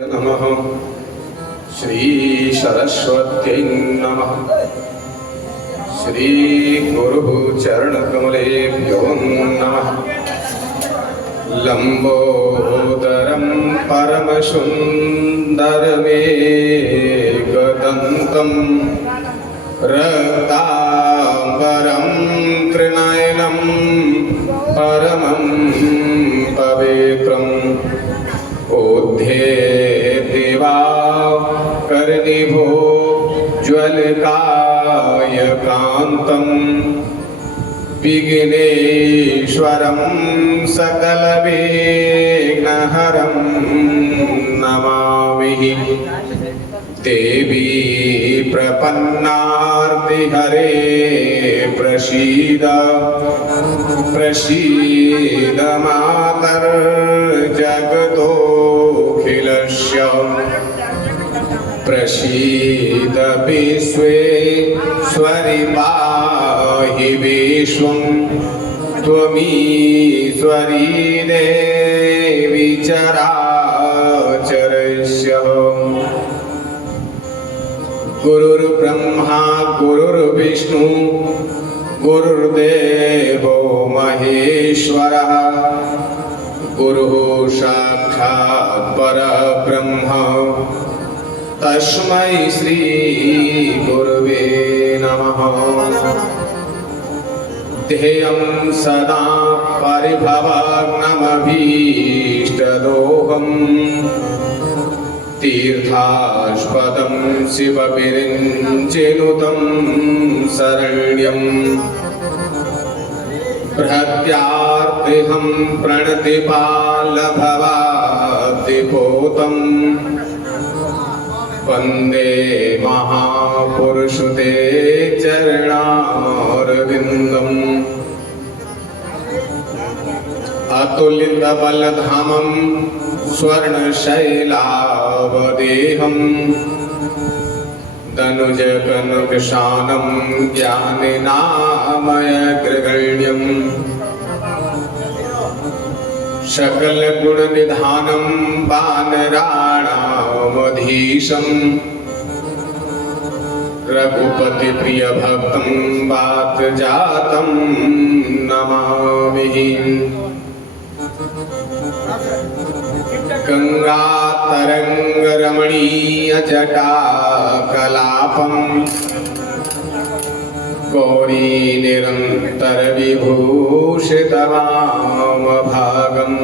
नमः श्री सरस्वत्यै नमः। श्री गुरुः चरणकमलेभ्यो नमः। लंबोदरं परमसुन्दरमेकदन्तं रक्ताम्बरं त्रिनयनं परमं पवित्रम् कर्णिभो ज्वलकायकान्तं विघ्नेश्वरं सकलविघ्नहरं नमामि। देवी प्रपन्नार्तिहरे प्रसीद प्रसीद मातर्जगतोऽखिलस्य प्रसीद विश्वेश्वरि पाहि विश्वं त्वमीश्वरी देवी चराचरस्य। गुरुर्ब्रह्मा गुरुर्विष्णु गुरुर्देवो महेश्वरः गुरुः साक्षात् परब्रह्म तस्मै श्री गुरुवे नमः। ध्येयं सदा परिभवग्नमभीष्टदोहम् तीर्थास्पदं शिवविरिञ्चिनुतं शरण्यं प्रत्यार्तिहं प्रणतिपालभवाद्दिपोतं वन्दे महापुरुषते चरणारविन्दम्। अतुलितबलधामं स्वर्णशैलावदेहं दनुजकनकशानं ज्ञानिनामयग्रगण्यं सकलगुणनिधानं वानराणामधीशं रघुपतिप्रियभक्तं वातजातं नमामि। गंगातरंगरमणीयजटाकलापं गौरीनिरन्तरविभूषितवामभागम्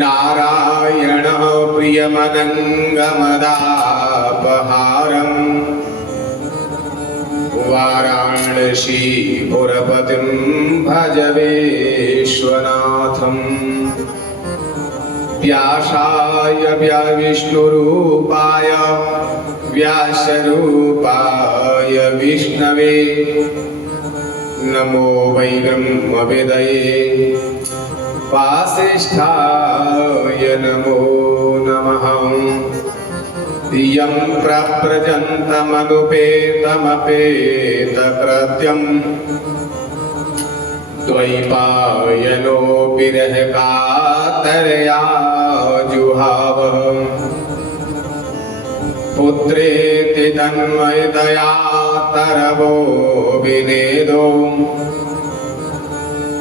नारायणः प्रियमनङ्गमदापहारं वाराणसीपुरपतिं भज विश्वनाथम्। व्यासाय विष्णुरूपाय व्यासरूपाय विष्णवे नमो वै ब्रह्मविदये वासिष्ठाय नमो नमः। यं प्रव्रजन्तमनुपेतमपेतकृत्यं द्वैपायनो विरह कातरया जुहाव पुत्रेति तन्मयतया तरवो विनेदो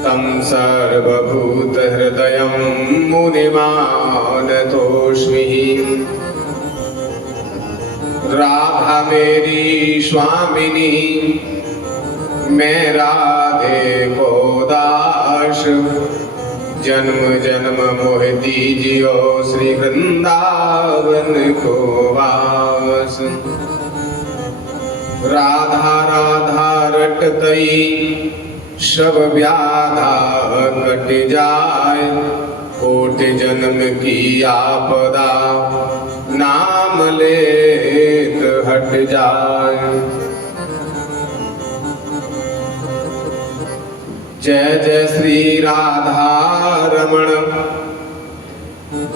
तं सर्वभूतहृदयं मुनिमानतोऽस्मि। राधा मेरी स्वामिनी मैं राधे को दास जन्म जन्म मोह दीजियो श्री वृंदावन को वास। राधा राधा रटतई सब व्याधा कट जाए कोट जन्म की आपदा नाम लेत हट जाए। जय जय श्री राधा रमण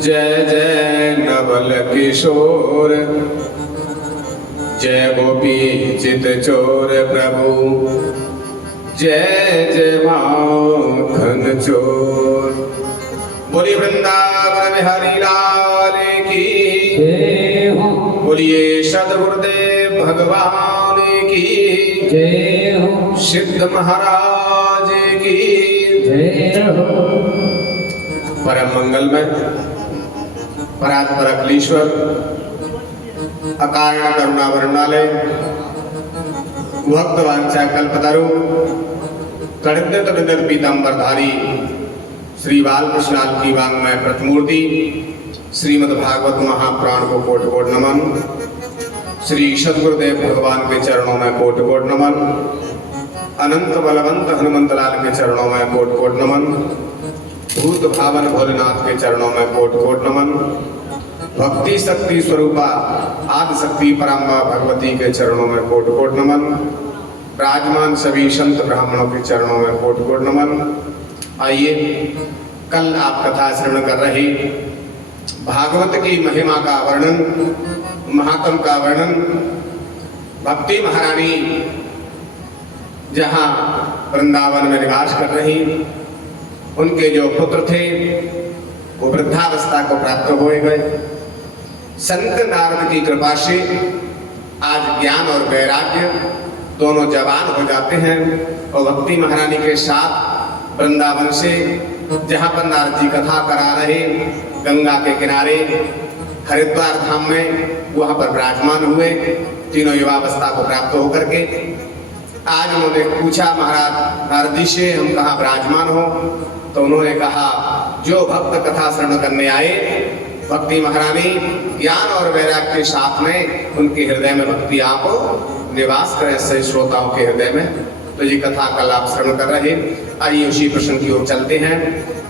जय जय नवल किशोर जय गोपी चित चोर प्रभु जय जय माखन चोर। बोली वृंदावन हरि लाल की जय हो। बोलिए सद्गुरुदेव भगवान की जय हो। सिद्ध महाराज की जय हो। परम मंगलमय परात्पर अखिलेश्वर अकारण करुणा वर्णालय भक्त वांछा कल्पतरु कड़ित विदर पीताम्बरधारी श्री बालकृष्णाल की वांग्मय प्रतिमूर्ति श्रीमद् भागवत महापुराण को कोटि कोटि नमन। श्री सद्गुरुदेव भगवान के चरणों में कोटि कोटि नमन। अनंत बलवंत हनुमंत लाल के चरणों में कोटि कोटि नमन। भूत भावन भोलेनाथ के चरणों में कोटि कोटि नमन। भक्ति शक्ति स्वरूपा आदि शक्ति पराम्बा भगवती के चरणों में कोटि कोटि नमन। विराजमान सभी संत ब्राह्मणों के चरणों में कोटि कोटि नमन। आइए, कल आप कथा श्रवण कर रहे भागवत की महिमा का वर्णन, महात्म का वर्णन। भक्ति महारानी जहाँ वृंदावन में निवास कर रही, उनके जो पुत्र थे वो वृद्धावस्था को प्राप्त हो गए। संत नारद की कृपा से आज ज्ञान और वैराग्य दोनों जवान हो जाते हैं और भक्ति महारानी के साथ वृंदावन से जहाँ पर नारद जी कथा करा रहे गंगा के किनारे हरिद्वार धाम में वहाँ पर विराजमान हुए। तीनों युवावस्था को प्राप्त होकर के आज उन्होंने पूछा महाराज नारद जी से हम कहाँ विराजमान हो, तो उन्होंने कहा जो भक्त कथा श्रवण करने आए भक्ति महारानी ज्ञान और वैराग्य के साथ में उनके हृदय में भक्ति आप निवास करें सही श्रोताओं के हृदय में। तो ये कथा कल आप श्रवण कर रहे। आइए उसी प्रश्न की ओर चलते हैं।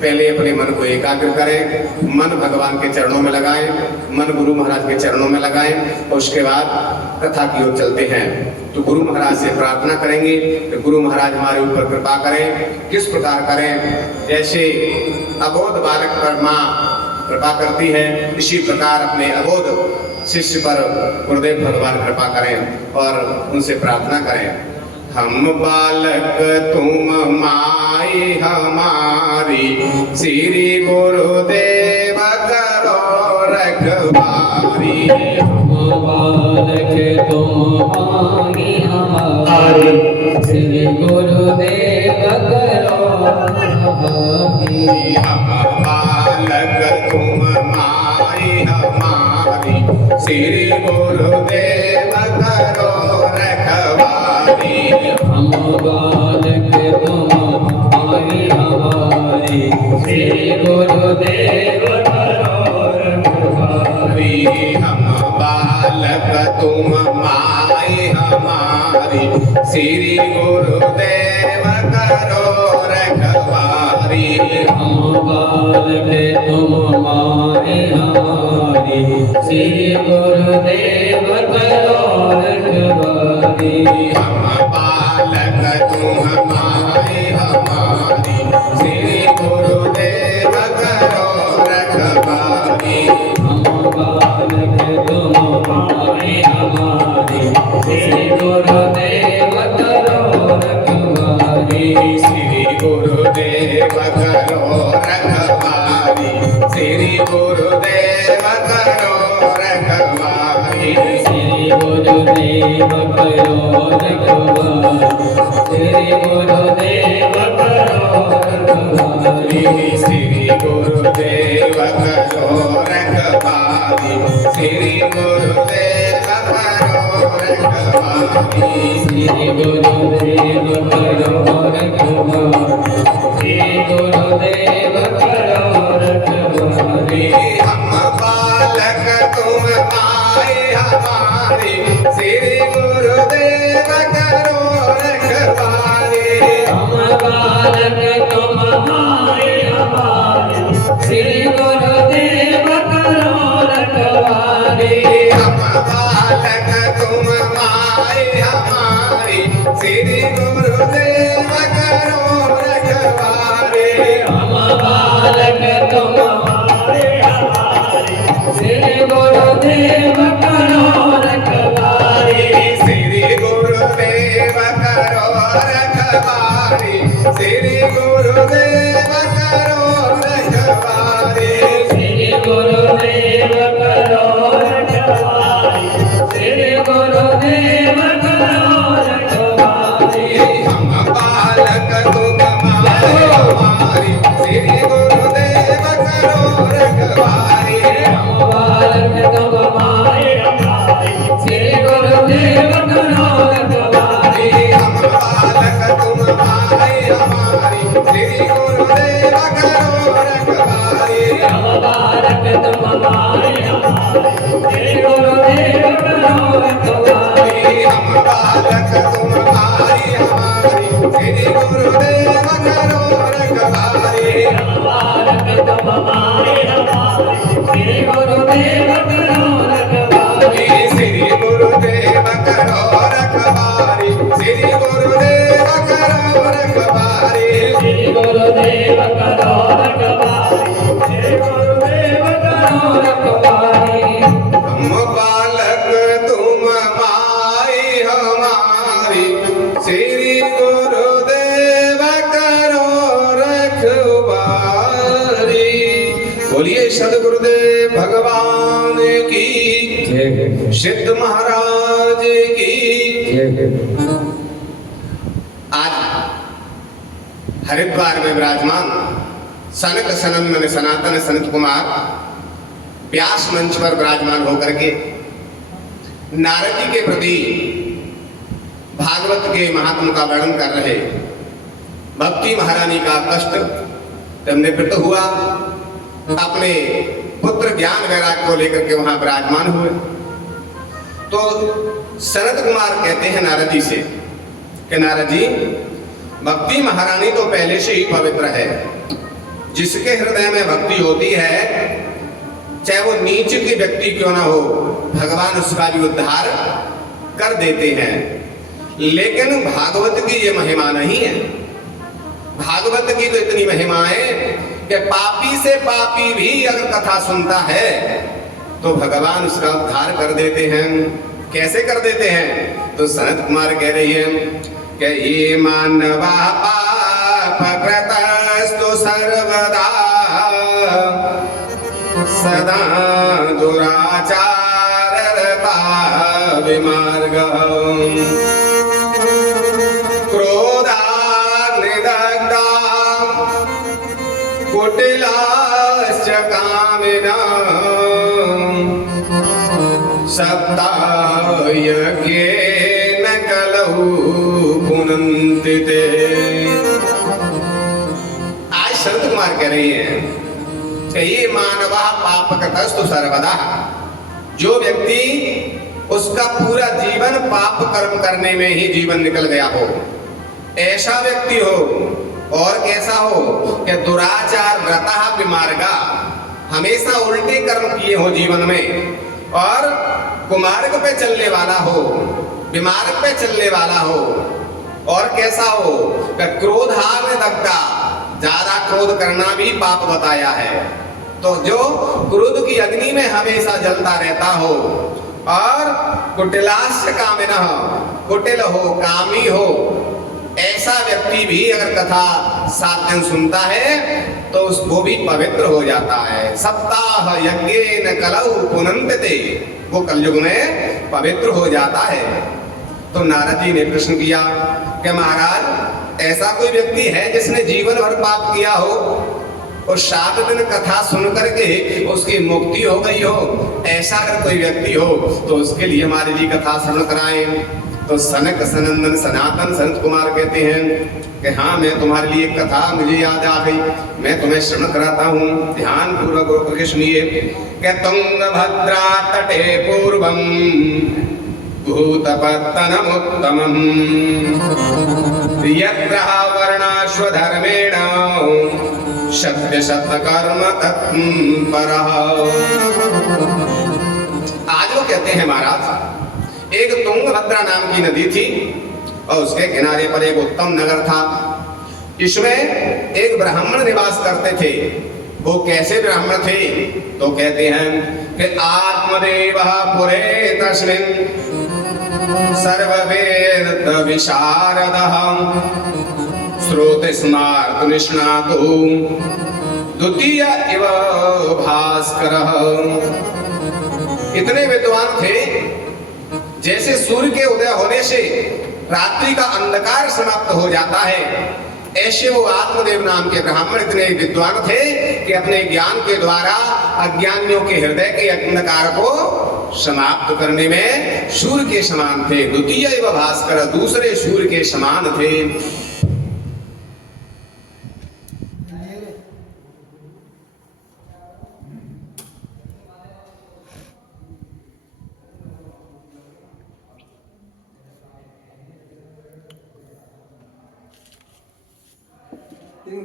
पहले अपने मन को एकाग्र करें, मन भगवान के चरणों में लगाएं, मन गुरु महाराज के चरणों में लगाएं और उसके बाद कथा की ओर चलते हैं। तो गुरु महाराज से प्रार्थना करेंगे कि गुरु महाराज हमारे ऊपर कृपा करें। किस प्रकार करें? जैसे अबोध बालक पर माँ कृपा करती है, इसी प्रकार अपने अबोध शिष्य पर गुरुदेव भगवान कृपा करें और उनसे प्रार्थना करें। हम बालक तुम माई हमारी, श्री गुरुदेव करो रखवारी। हम बालक तुम माई हमारी, श्री गुरुदेव करो रखवारी। हम बालक तुम माई हमारी, श्री गुरुदेव करो रखवारी। हम बालक तुम माई हमारी, श्री गुरुदेव करो रखवारी। हम बालक तुम माई हमारी, श्री गुरुदेव करो रखवारी। हम बालक तुम माई हमारी, श्री गुरुदेव करो रखवारी। हम बालक तुम माई हमारी, श्री गुरुदेव करो रखवारी। हम बालक तुम माई हमारी, श्री गुरुदेव करो रखवारी। श्री गुरुदेव करो रखवारी, श्री गुरुदेव करो रखवारी। श्री गुरुदेव करो रखवारी, श्री गुरुदेव करो रखवारी। श्री गुरुदेव करो रखवारी, श्री गुरुदेव करो रखवारी। श्री गुरुदेव करो रखवारी, श्री गुरुदेव करो रखवारी। हम बालक तुम माई हमारी, श्री गुरुदेव करो रखवारी। हम बालक तुम माई हमारी, श्री गुरुदेव करो रखवारी। हम बालक तुम माई हमारी, श्री गुरुदेव करो रखवारी। हम बालक तुम माई हमारी, श्री गुरुदेव करो रखवारी। श्री गुरुदेव करो रखवारी, श्री गुरुदेव करो रखवारी। श्री करो रखवारी श्री गुरुदेव करो रखवारी हम बालक तुम माए हमारी श्री गुरुदेव करो रखवारी हम बालक तुम माए हमारी श्री गुरुदेव करो रखवारी हम बालक तुम माए हमारी श्री गुरुदेव करो रखवारी हम बालक तुम माए हमारी श्री गुरुदेव करो रखवारी हम बालक तुम माए हमारी श्री गुरुदेव करो रखवारी हम बालक तुम माए हमारी श्री गुरुदेव करो रखवारी श्री गुरुदेव करो रखवारी श्री गुरुदेव करो रखवारी श्री गुरुदेव करो रखवारी श्री गुरुदेव करो रखवारी हम बालक तुम माई हमारी श्री गुरुदेव करो रखवारी। बोलिए सदगुरुदेव भगवान की, सिद्ध महाराज की। आज हरिद्वार में विराजमान सनक सनंदन सनातन सनत कुमार व्यास मंच पर विराजमान होकर के नारद जी के प्रति भागवत के महात्म का वर्णन कर रहे। भक्ति महारानी का कष्ट जब निवृत्त हुआ, अपने पुत्र ज्ञान वैराग्य को लेकर के वहां विराजमान हुए, तो सनत कुमार कहते हैं नारद जी से कि नारद जी, भक्ति महारानी तो पहले से ही पवित्र है। जिसके हृदय में भक्ति होती है, चाहे वो नीच की व्यक्ति क्यों ना हो, भगवान उसका भी उद्धार कर देते हैं। लेकिन भागवत की ये महिमा नहीं है। भागवत की तो इतनी महिमा है कि पापी से पापी भी अगर कथा सुनता है तो भगवान उसका उद्धार कर देते हैं। कैसे कर देते हैं? तो सनत कुमार कह रही है कि ये मानवा पाप कृतस्तु सर्वदा सदा दुराचाररता विमार्ग क्रोधाग्निदग्धा कुटिलाश्च कामिना सप्ता यज्ञेन कलौ पुनन्ति ते। आज संत कुमार कह रही है कि ये मानवा पाप कृतस्तु सर्वदा, जो व्यक्ति उसका पूरा जीवन पाप कर्म करने में ही जीवन निकल गया हो, ऐसा व्यक्ति हो। और कैसा हो कि दुराचार व्रता विमार्गा, हमेशा उल्टे कर्म किए हो जीवन में, और कुमार्ग पे चलने वाला हो, विमार्ग पे चलने वाला हो। और कैसा हो कि क्रोधाग्नि दग्धा, ज्यादा क्रोध करना भी पाप बताया है। तो जो क्रोध की अग्नि में हमेशा जलता रहता हो, और कुटिलास्य कामिनः, कुटिल हो, कामी हो, ऐसा व्यक्ति भी अगर कथा 7 दिन सुनता है तो वो भी पवित्र हो जाता है। सप्ताह यज्ञेन कलौ पुनन्ति, वो कलयुग में पवित्र हो जाता है। तो नारद जी ने प्रश्न किया कि महाराज, ऐसा कोई व्यक्ति है जिसने जीवन भर पाप किया हो और 7 दिन कथा सुन करके उसकी मुक्ति हो गई हो? ऐसा अगर कोई व्यक्ति हो तो उसके लिए हमारे जी कथा श्रवण कराएं। तो सनक सनंदन सनातन संत कुमार कहते हैं कि हाँ, मैं तुम्हारे लिए एक कथा मुझे याद आ गई, मैं तुम्हें श्रवण कराता हूँ। ध्यान पूर्वक होकर सुनिए कि तुंगभद्रा तटे पूर्वम भूतपत्तनमुत्तमम् यत्र वर्णाश्वधर्मेण सत्य कर्म तत्परः। आज वो कहते हैं महाराज, एक तुंगभद्रा नाम की नदी थी और उसके किनारे पर एक उत्तम नगर था। इसमें एक ब्राह्मण निवास करते थे। वो कैसे ब्राह्मण थे? तो कहते हैं कि आत्मदेवः पुरे तस्मिन् सर्ववेद विशारदः श्रोतस्मार्तु निष्णातु द्वितीय इव भास्करः। इतने विद्वान थे, जैसे सूर्य के उदय होने से रात्रि का अंधकार समाप्त हो जाता है, ऐसे वो आत्मदेव नाम के ब्राह्मण इतने विद्वान थे कि अपने ज्ञान के द्वारा अज्ञानियों के हृदय के अंधकार को समाप्त करने में सूर्य के समान थे। द्वितीय एवं भास्कर, दूसरे सूर्य के समान थे।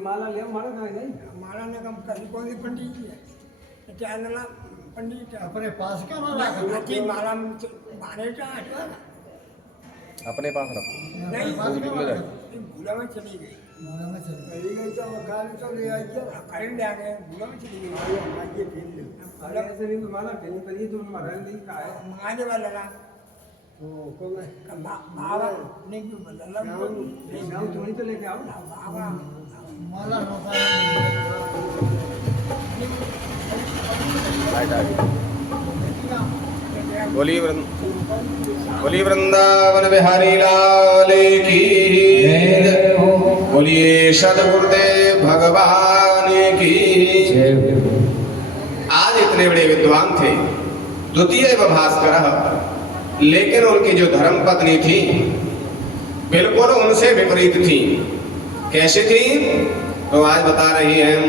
माला ले माला कहाँ गई? माला ने कम करी कौन सी पंडित जी है चैनल पंडित अपने पास क्या माला? की माला मारे का अपने पास रखो। नहीं पास क्या माला? भूला में चली गई माला में चली चली गई तो गाड़ी तो ले आई कहीं ले आ गए भूला में चली गई आइए फिर ले अरे ऐसे नहीं तो माला पहनी पर ये तो महाराज नहीं कहा है। मंगाने वाला ना तो कौन है? बाबा नहीं क्यों बदला गाँव थोड़ी तो लेके आओ ना। बाबा माला बोलिए वृंदावन बिहारी लाल की, बोलिए सद्गुरुदेव भगवान की। आज इतने बड़े विद्वान थे, द्वितीय एवं भास्कर, लेकिन उनकी जो धर्म पत्नी थी बिल्कुल उनसे विपरीत थी। कैसे थी? तो आज बता रही हैं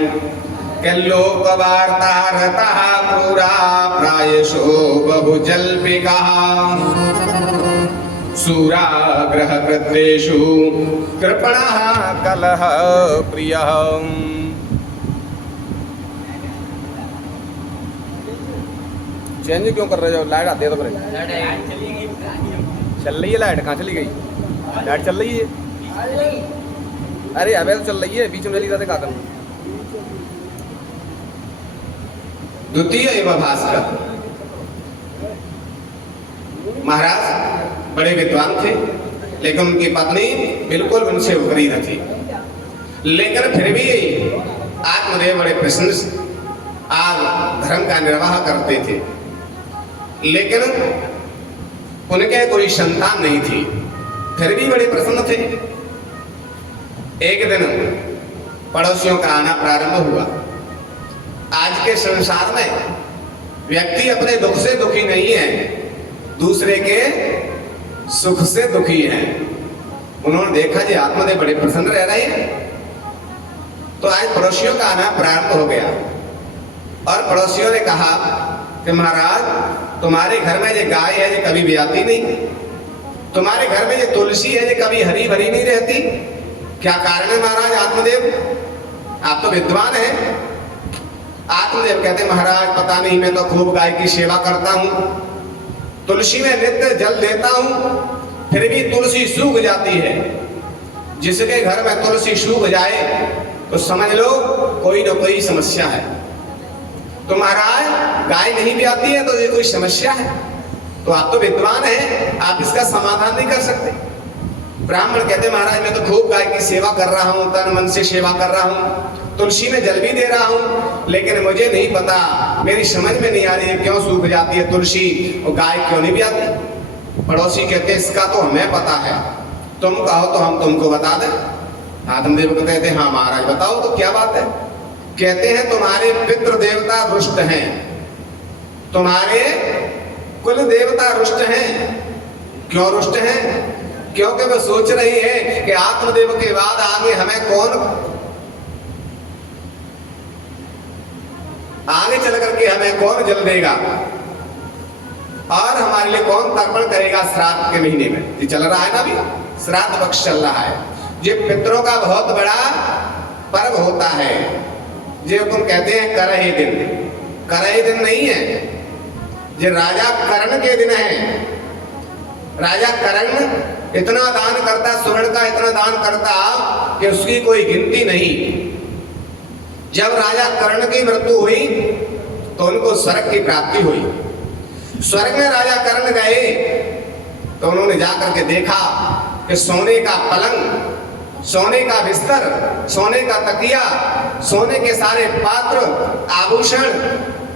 कि लोक वार्ता रता पूरा प्रायशो बहुजल्पिका सूरा ग्रह कृतेषु कृपणः कलह प्रियः। चेंज क्यों कर रहे हो? लाइट आती है तो चल रही है। लाइट कहाँ चली गई? लाइट चल रही है। अरे अबे तो चल रही है, बीच में चली जाते क्या करना। द्वितीय एवं भास्कर महाराज बड़े विद्वान थे, लेकिन उनकी पत्नी बिल्कुल उनसे विपरीत थी। लेकिन फिर भी आत्मदेव बड़े प्रसन्न आज धर्म का निर्वाह करते थे, लेकिन उनके कोई संतान नहीं थी, फिर भी बड़े प्रसन्न थे। एक दिन पड़ोसियों का आना प्रारंभ हुआ। आज के संसार में व्यक्ति अपने दुख से दुखी नहीं है, दूसरे के सुख से दुखी है। उन्होंने देखा जी आत्मदेव बड़े प्रसन्न रह रहे हैं, तो आज पड़ोसियों का आना प्रारंभ हो गया। और पड़ोसियों ने कहा कि महाराज तुम्हारे घर में ये गाय है ये कभी ब्याती नहीं, तुम्हारे घर में ये तुलसी है ये कभी हरी भरी नहीं रहती, क्या कारण है महाराज? आत्मदेव आप तो विद्वान हैं। आत्मदेव कहते महाराज पता नहीं, मैं तो खूब गाय की सेवा करता हूँ, तुलसी में नित्य जल देता हूँ, फिर भी तुलसी सूख जाती है। जिसके घर में तुलसी सूख जाए तो समझ लो कोई न कोई समस्या है। तो महाराज गाय नहीं ब्याती है तो ये कोई समस्या है? तो आप तो विद्वान हैं, आप इसका समाधान नहीं कर सकते। ब्राह्मण कहते महाराज मैं तो खूब गाय की सेवा कर रहा हूँ, तन मन से सेवा कर रहा हूँ, तुलसी में जल भी दे रहा हूँ, लेकिन मुझे नहीं पता, मेरी समझ में नहीं आ रही है क्यों सूख जाती है तुलसी और गाय क्यों नहीं ब्याती। पड़ोसी कहते इसका तो हमें पता है, तुम कहो तो हम तुमको बता दें। आत्मदेव को कहते हाँ महाराज बताओ तो क्या बात है? कहते हैं तुम्हारे पितृ देवता रुष्ट हैं, तुम्हारे कुल देवता रुष्ट हैं। क्यों रुष्ट हैं? क्योंकि वो सोच रही है कि आत्मदेव के बाद आगे हमें कौन आगे चल करके हमें कौन जल देगा और हमारे लिए कौन तर्पण करेगा श्राद्ध के महीने में। ये चल रहा है ना, अभी श्राद्ध पक्ष चल रहा है। ये पितरों का बहुत बड़ा पर्व होता है, जो तुम कहते हैं करही दिन। करही दिन नहीं है, ये राजा कर्ण के दिन है। राजा कर्ण इतना दान करता, स्वर्ण का इतना दान करता कि उसकी कोई गिनती नहीं। जब राजा कर्ण की मृत्यु हुई तो उनको स्वर्ग की प्राप्ति हुई। स्वर्ग में राजा कर्ण गए तो उन्होंने जाकर के देखा कि सोने का पलंग, सोने का बिस्तर, सोने का तकिया, सोने के सारे पात्र, आभूषण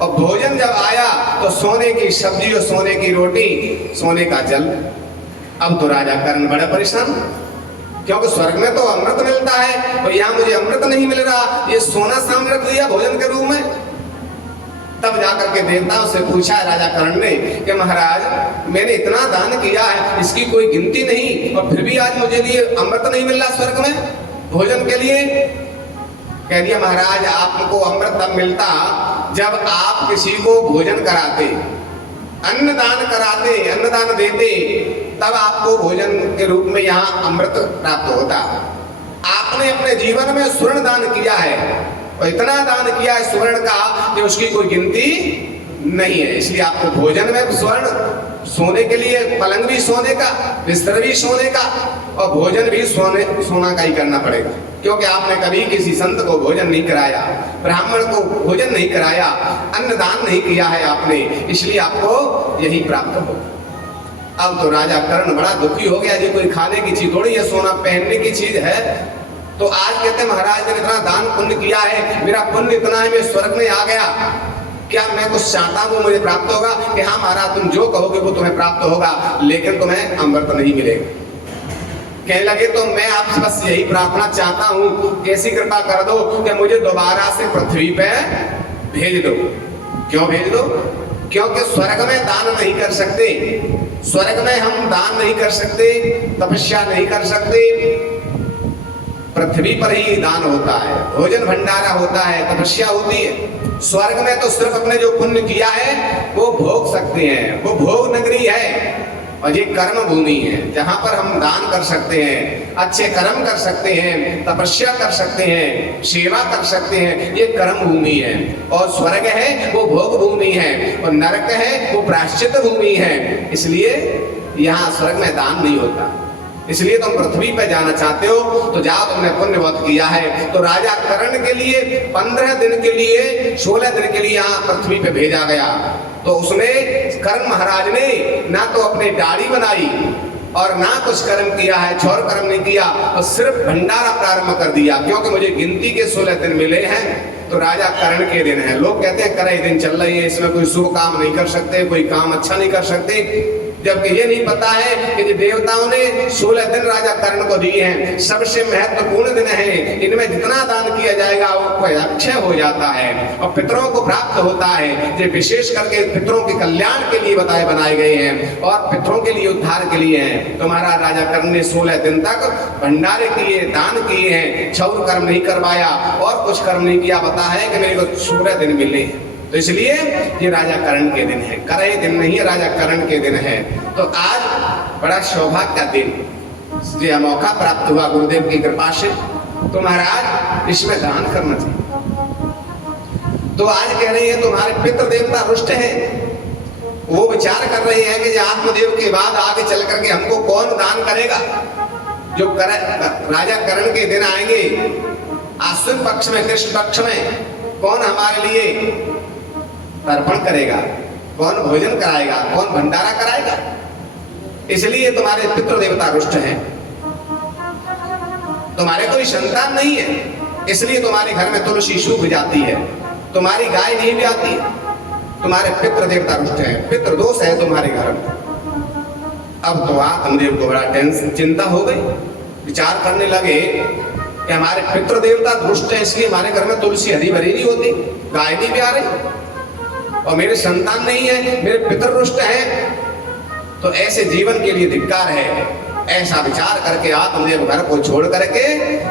और भोजन जब आया तो सोने की सब्जी और सोने की रोटी, सोने का जल। अब तो राजा कर्ण बड़ा परेशान, क्योंकि स्वर्ग में तो अमृत मिलता है और यहाँ मुझे अमृत नहीं मिल रहा, ये सोना सामने रख दिया भोजन के रूप में। तब जाकर के देवताओं से पूछा राजा कर्ण ने कि महाराज मैंने इतना दान किया है, इसकी कोई गिनती नहीं, और फिर भी आज मुझे लिए अमृत नहीं मिल रहा स्वर्ग में भोजन के लिए। कह दिया महाराज आपको अमृत तब मिलता जब आप किसी को भोजन कराते, अन्नदान कराते, अन्नदान देते, तब आपको भोजन के रूप में यहाँ अमृत प्राप्त होता। आपने अपने जीवन में स्वर्ण दान किया है और इतना दान किया है स्वर्ण का कि उसकी कोई गिनती नहीं है, इसलिए आपको भोजन में स्वर्ण, सोने के लिए पलंग भी सोने का, बिस्तर भी सोने का और भोजन भी सोना का ही करना पड़ेगा, क्योंकि आपने कभी किसी संत को भोजन नहीं कराया, ब्राह्मण को भोजन नहीं कराया, अन्नदान नहीं किया है आपने, इसलिए आपको यही प्राप्त हो। अब तो राजा कर्ण बड़ा दुखी हो गया, जी कोई खाने की चीज थोड़ी है, सोना पहनने की चीज है। तो आज कहते महाराज मैंने इतना दान पुण्य किया है, मेरा पुण्य इतना है, मैं स्वर्ग में आ गया, क्या मैं कुछ चाहता हूँ मुझे प्राप्त होगा? कि हाँ महाराज तुम जो कहोगे वो तुम्हें प्राप्त होगा, लेकिन तुम्हें अमृत नहीं मिलेगा। कहने लगे तो मैं आपसे बस यही प्रार्थना चाहता हूँ, कैसी कृपा कर दो कि मुझे दोबारा से पृथ्वी पे भेज दो। क्यों भेज दो? क्योंकि स्वर्ग में दान नहीं कर सकते, स्वर्ग में हम दान नहीं कर सकते, तपस्या नहीं कर सकते, पृथ्वी पर ही दान होता है, भोजन भंडारा होता है, तपस्या होती है। स्वर्ग में तो सिर्फ अपने जो पुण्य किया है वो भोग सकते हैं, वो भोग नगरी है और ये कर्म भूमि है, जहाँ पर हम दान कर सकते हैं, अच्छे कर्म कर सकते हैं, तपस्या कर सकते हैं, सेवा कर सकते हैं, ये कर्म भूमि है। और स्वर्ग है वो भोग भूमि है और नरक है वो प्रायश्चित भूमि है, इसलिए यहाँ स्वर्ग में दान नहीं होता। इसलिए तुम पृथ्वी पर जाना चाहते हो तो जाओ, तुमने पुण्य बहुत किया है। तो राजा कर्ण के लिए 15 दिन के लिए, 16 दिन के लिए यहाँ पृथ्वी पे भेजा गया। तो उसने, कर्ण महाराज ने ना तो अपनी दाढ़ी बनाई और ना कुछ कर्म किया है, छोर कर्म नहीं किया, और सिर्फ भंडारा प्रारंभ कर दिया, क्योंकि मुझे गिनती के 16 दिन मिले हैं। तो राजा कर्ण के दिन है, लोग कहते हैं करे दिन चल रही है, इसमें कोई शुभ काम नहीं कर सकते, कोई काम अच्छा नहीं कर सकते, जबकि ये नहीं पता है कि देवताओं ने 16 दिन राजा कर्ण को दिए हैं, सबसे महत्वपूर्ण दिन है, इनमें जितना दान किया जाएगा वो अक्षय हो जाता है और पितरों को प्राप्त होता है। ये विशेष करके पितरों के कल्याण के लिए बनाए गए हैं और पितरों के लिए उद्धार के लिए हैं। तो महाराज राजा कर्ण ने 16 दिन तक भंडारे किए, दान किए हैं, क्षौर कर्म नहीं करवाया और कुछ कर्म नहीं किया। बता है कि मेरे को 16 दिन मिले, तो इसलिए ये राजा कर्ण के दिन है, करे दिन नहीं, राजा कर्ण के दिन है। तो आज बड़ा सौभाग्य का दिन, ये मौका प्राप्त हुआ गुरुदेव की कृपा से, तो महाराज इसमें दान करना चाहिए। तो आज कह रहे हैं तुम्हारे पितृ देवता रुष्ट हैं, वो विचार कर रहे हैं कि आत्मदेव के बाद आगे चल करके हमको कौन दान करेगा। जो राजा कर्ण के दिन आएंगे, आश्विन पक्ष में, कृष्ण पक्ष में, कौन हमारे लिए तर्पण करेगा, कौन भोजन कराएगा, कौन भंडारा कराएगा। इसलिए तुम्हारे पितृ देवता रुष्ट हैं, तुम्हारे कोई संतान नहीं है, इसलिए तुम्हारे घर में तुलसी सूख जाती है, तुम्हारी गाय नहीं भी आती है, तुम्हारे पितृ देवता रुष्ट हैं, पितृ दोष है तुम्हारे घर में। अब तो आत्मदेव को बड़ा टेंशन, चिंता हो गई, विचार करने लगे कि हमारे पितृ देवता दुष्ट हैं, इसलिए हमारे घर में तुलसी हरी भरी नहीं होती, गाय नहीं भी आ रही और मेरे संतान नहीं है, मेरे पितृ रुष्ट हैं, तो ऐसे जीवन के लिए धिक्कार है। ऐसा विचार करके आत्मदेव घर को छोड़ करके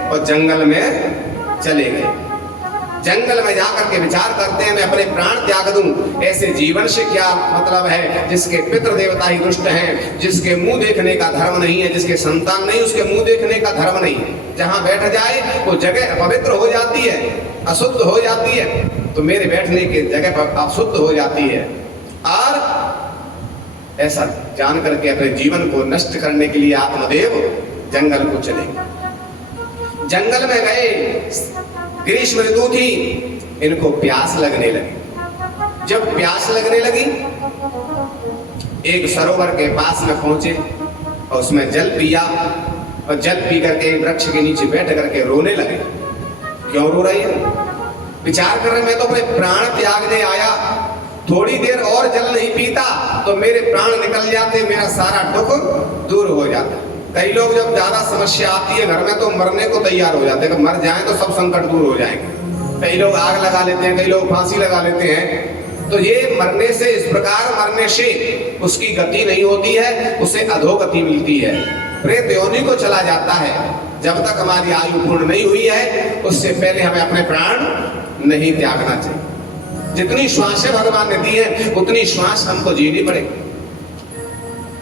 और जंगल में चले गए। जंगल में जाकर के विचार करते हैं मैं अपने प्राण त्याग दूं, ऐसे जीवन से क्या मतलब है जिसके पितृ देवता ही दुष्ट हैं, जिसके मुंह देखने का धर्म नहीं है, जिसके संतान नहीं उसके मुंह देखने का धर्म नहीं है, जहां बैठ जाए वो जगह पवित्र हो जाती है, अशुद्ध हो जाती है, तो मेरे बैठने की जगह पर अशुद्ध हो जाती है। और ऐसा जान करके अपने जीवन को नष्ट करने के लिए आत्मदेव जंगल को चले। जंगल में गए, ग्रीष्म ऋतु थी, इनको प्यास लगने लगी। जब प्यास लगने लगी, एक सरोवर के पास में पहुंचे और उसमें जल पिया और जल पी करके वृक्ष के नीचे बैठ करके रोने लगे। क्यों रो रही है? विचार कर रहे मैं तो अपने प्राण त्यागने आया, थोड़ी देर और जल नहीं पीता तो मेरे प्राण निकल जाते, मेरा सारा दुख दूर हो जाता। कई लोग जब ज्यादा समस्या आती है घर में तो मरने को तैयार हो जाते हैं कि मर जाएं तो सब संकट दूर हो जाएंगे। कई लोग आग लगा लेते हैं, कई लोग फांसी लगा लेते हैं। तो ये मरने से, इस प्रकार मरने से उसकी गति नहीं होती है, उसे अधोगति मिलती है, प्रेत योनि को चला जाता है। जब तक हमारी आयु पूर्ण नहीं हुई है उससे पहले हमें अपने प्राण नहीं त्यागना चाहिए। जितनी श्वासें भगवान ने दी है उतनी श्वास हमको जीनी पड़ेगी।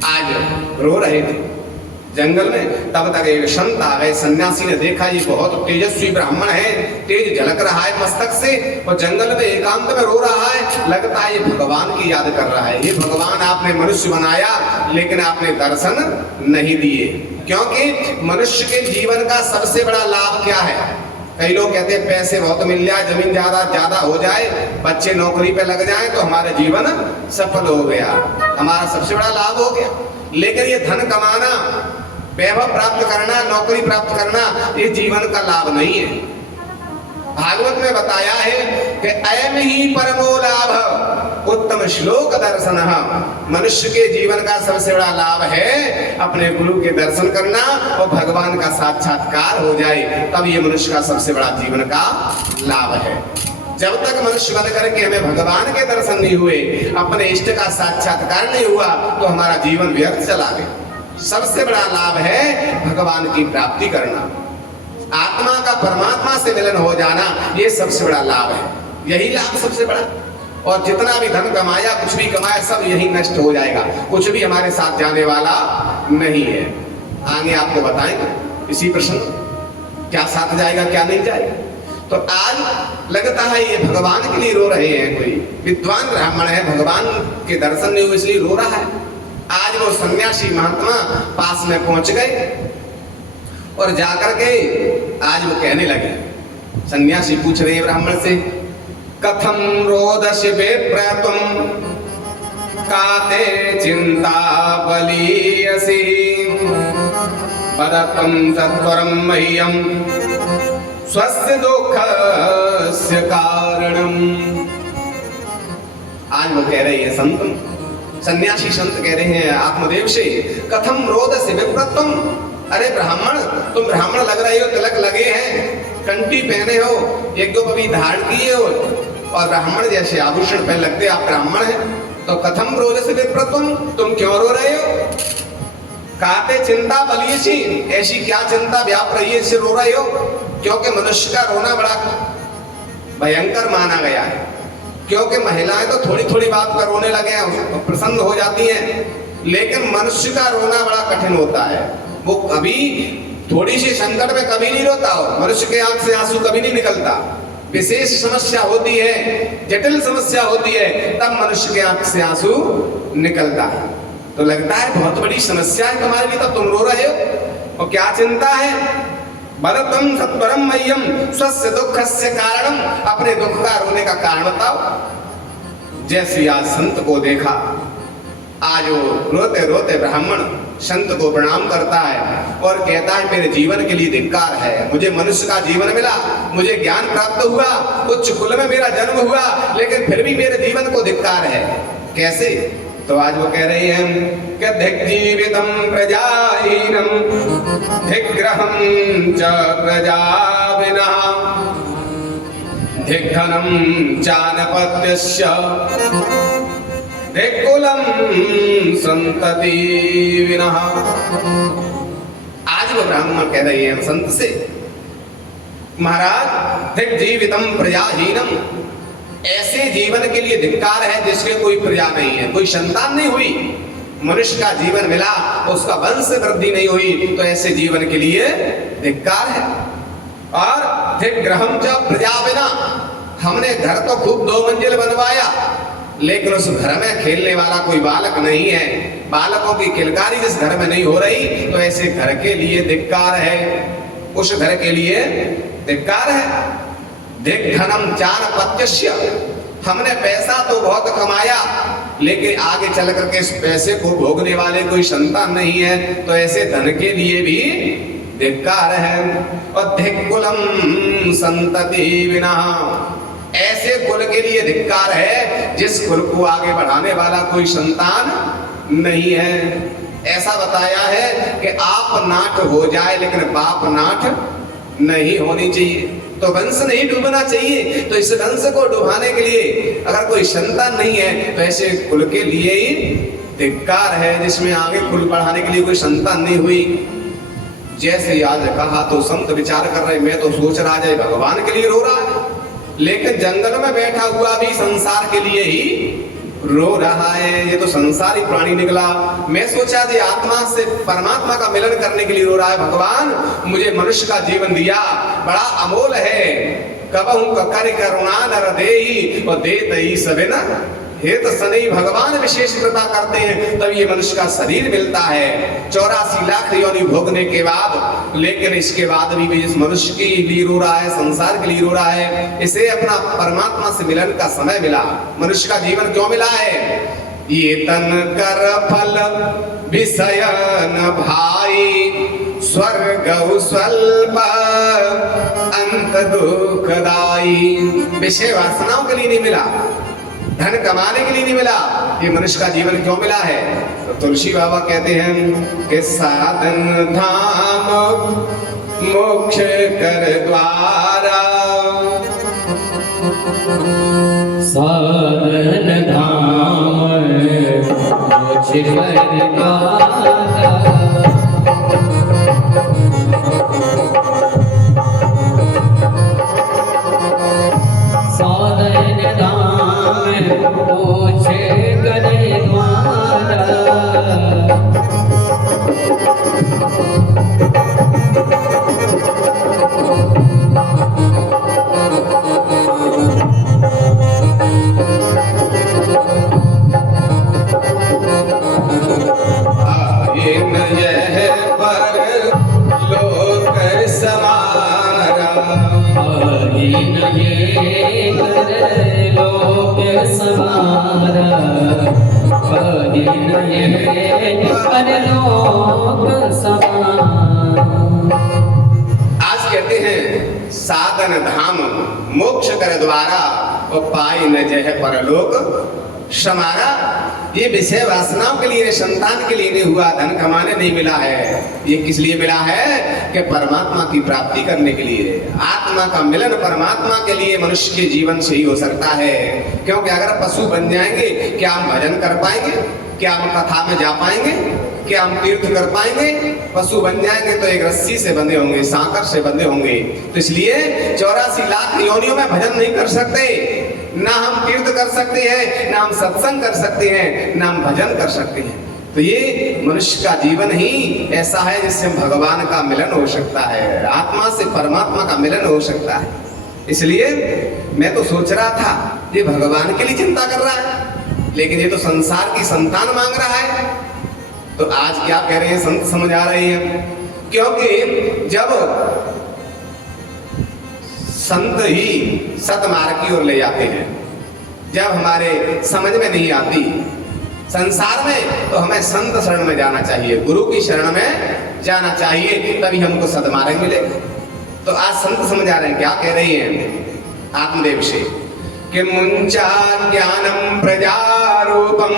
आज रो रहे थे जंगल में, तब तक एक संत आ गए। सन्यासी ने देखा ये बहुत तेजस्वी ब्राह्मण है, तेज झलक रहा है मस्तक से, और जंगल में एकांत में रो रहा है। लगता है ये भगवान की याद कर रहा है। ये भगवान आपने मनुष्य बनाया लेकिन आपने दर्शन नहीं दिए। क्योंकि मनुष्य के जीवन का सबसे बड़ा लाभ क्या है? कई लोग कहते हैं पैसे बहुत मिल जाए, जमीन ज्यादा हो जाए, बच्चे नौकरी पे लग जाए तो हमारा जीवन सफल हो गया, हमारा सबसे बड़ा लाभ हो गया। लेकिन ये धन कमाना, वैभव प्राप्त करना, नौकरी प्राप्त करना, ये जीवन का लाभ नहीं है। भागवत में बताया है कि अयम ही परमो लाभ उत्तम श्लोक दर्शन। मनुष्य के जीवन का सबसे बड़ा लाभ है अपने गुरु के दर्शन करना और भगवान का साक्षात्कार हो जाए, तब ये मनुष्य का सबसे बड़ा जीवन का लाभ है। जब तक मनुष्य बन करके हमें भगवान के दर्शन नहीं हुए, अपने इष्ट का साक्षात्कार नहीं हुआ, तो हमारा जीवन व्यर्थ चला गया। सबसे बड़ा लाभ है भगवान की प्राप्ति करना, आत्मा का परमात्मा से मिलन हो जाना, ये सबसे बड़ा लाभ है। यही लाभ सबसे बड़ा। और जितना भी धन कमाया, कुछ भी कमाया, सब यही नष्ट हो जाएगा, कुछ भी हमारे साथ जाने वाला नहीं है। आगे आपको बताएंगे इसी प्रश्न क्या साथ जाएगा क्या नहीं जाएगा। तो आज लगता है ये भगवान के लिए रो रहे हैं, कोई विद्वान ब्राह्मण है, भगवान के दर्शन नहीं हुए इसलिए रो रहा है। आज वो सन्यासी महात्मा पास में पहुंच गए और जाकर के आज वो कहने लगे, सन्यासी पूछ रहे हैं ब्राह्मण से, कथम रोदसी विप्रतम काते चिंता बलीयसी पदतम सत्वरम मह्यम स्वस्य दुःखस्य कारणम। आज वो कह रहे हैं संत, सन्यासी संत कह रहे हैं आत्मदेव से, कथम रोदसी विप्रतम, अरे ब्राह्मण, तुम ब्राह्मण लग रहे हो, तिलक लगे हैं, कंठी पहने हो, एक दो कभी धारण किए हो और ब्राह्मण जैसे आभूषण पहन लगते, आप ब्राह्मण हैं, तो कथम रोदसी विप्रतम, तुम क्यों रो रहे हो? काते चिंता बलियसी, ऐसी क्या चिंता व्याप रही है इससे रो रहे हो? क्योंकि मनुष्य का रोना बड़ा भयंकर माना गया है। क्योंकि महिलाएं तो थोड़ी थोड़ी बात पर रोने लगे हैं, प्रसन्न हो जाती हैं, लेकिन मनुष्य का रोना बड़ा कठिन होता है। वो कभी थोड़ी सी संकट में कभी नहीं रोता हो, मनुष्य के आंख से आंसू कभी नहीं निकलता। विशेष समस्या होती है, जटिल समस्या होती है, तब मनुष्य के आंख से आंसू निकलता है। तो लगता है बहुत बड़ी समस्या है तुम्हारे लिए, तब तुम रो रहे हो। और क्या चिंता है? बलतम सत्वरम मह्यम स्वस्य दुःखस्य कारणम, अपने दुख का रोने का कारण बताओ। जैसे आज संत को देखा, आज वो रोते रोते ब्राह्मण संत को प्रणाम करता है और कहता है मेरे जीवन के लिए धिक्कार है, मुझे मनुष्य का जीवन मिला, मुझे ज्ञान प्राप्त हुआ, उच्च कुल में मेरा जन्म हुआ, लेकिन फिर भी मेरे जीवन को धिक्कार है। कैसे? तो आज वो कह रहे हैं कि धिक्जीवितम प्रजाहीनम धिग्रहम च प्रजाविनः धिग्घनम चानपत्यस्य धिक्कुलम संतति विनः। आज वो ब्राह्मण कह रहे हैं संत से, महाराज धिक्जीवितम प्रजाहीनम, ऐसे जीवन के लिए धिक्कार है जिसके कोई प्रजा नहीं है, कोई संतान नहीं हुई, मनुष्य का जीवन मिला, उसका वंश वृद्धि नहीं हुई, तो ऐसे जीवन के लिए धिक्कार है। और धिग्रहम च प्रजाविनः, हमने घर तो खूब 2 मंजिल बनवाया, लेकिन उस घर में खेलने वाला कोई बालक नहीं है, बालकों की किलकारी जिस घर में नहीं हो रही, तो ऐसे घर के लिए धिक्कार है, उस घर के लिए धिक्कार है। धिग्घनम चानपत्यस्य, हमने पैसा तो बहुत कमाया, लेकिन आगे चल करके इस पैसे को भोगने वाले कोई संतान नहीं है, तो ऐसे धन के लिए भी धिक्कार है। और धिक्कुलम संतति विनः, ऐसे कुल के लिए धिक्कार है जिस कुल को आगे बढ़ाने वाला कोई संतान नहीं है। ऐसा बताया है कि आप नाट हो जाए लेकिन बाप नाट नहीं होनी चाहिए, तो वंश नहीं डूबना चाहिए। तो इस वंश को डुबाने के लिए अगर कोई संतान नहीं है तो ऐसे कुल के लिए ही धिक्कार है जिसमें आगे कुल बढ़ाने के लिए कोई संतान नहीं हुई। जैसे आज कहा तो संत विचार कर रहे, मैं तो सोच रहा जाए भगवान के लिए रो रहा है, लेकिन जंगल में बैठा हुआ भी संसार के लिए ही रो रहा है। ये तो संसारी प्राणी निकला। मैं सोचा जी आत्मा से परमात्मा का मिलन करने के लिए रो रहा है। भगवान मुझे मनुष्य का जीवन दिया, बड़ा अमोल है। कबहू कर करुणा नर देहि और देतई सवे न हे तो सनई भगवान विशेष कृपा करते हैं तब ये मनुष्य का शरीर मिलता है 84 लाख योनि भोगने के बाद। लेकिन इसके बाद भी इस मनुष्य के लिए रो रहा है, संसार के लिए रो रहा है। इसे अपना परमात्मा से मिलन का समय मिला। मनुष्य का जीवन क्यों मिला है? ये तन कर फल विषयन भाई स्वर्ग स्वल्प अंत दुखदाई। विषय वासनाओं के लिए नहीं मिला, धन कमाने के लिए नहीं मिला। ये मनुष्य का जीवन क्यों मिला है? तो तुलसी बाबा कहते हैं कि साधन धाम मोक्ष कर द्वारा, साधन धाम मोक्ष कर द्वारा। साधन धाम मोक्ष कर द्वारा। आज कहते हैं साधन धाम मोक्ष कर द्वारा और पाई न जय परलोक समारा। ये विषय वासनाओं के लिए, संतान के लिए नहीं हुआ, धन कमाने नहीं मिला है। ये किस लिए मिला है? कि परमात्मा की प्राप्ति करने के लिए। आत्मा का मिलन परमात्मा के लिए मनुष्य के जीवन से ही हो सकता है। क्योंकि अगर पशु बन जाएंगे क्या हम भजन कर पाएंगे? क्या हम कथा में जा पाएंगे? क्या हम तीर्थ कर पाएंगे? पशु बन जाएंगे तो एक रस्सी से बंधे होंगे, सांकर से बंधे होंगे। तो इसलिए 84 लाख योनियों में भजन नहीं कर सकते, ना हम तीर्थ कर सकते हैं, ना हम सत्संग कर सकते हैं, ना हम भजन कर सकते हैं। तो ये मनुष्य का जीवन ही ऐसा है जिससे भगवान का मिलन हो सकता है, आत्मा से परमात्मा का मिलन हो सकता है। इसलिए मैं तो सोच रहा था ये भगवान के लिए चिंता कर रहा है, लेकिन ये तो संसार की संतान मांग रहा है। तो आज क्या कह रहे हैं संत समझ आ रहे हैं? क्योंकि जब संत ही सतमार्ग की ओर ले जाते हैं, जब हमारे समझ में नहीं आती संसार में, तो हमें संत शरण में जाना चाहिए, गुरु की शरण में जाना चाहिए, तभी हमको सदमार्ग मिलेगा। तो आज संत समझ आ रहे हैं, क्या कह रही हैं आत्मदेव से कि मुंचा ज्ञानम प्रजारूपम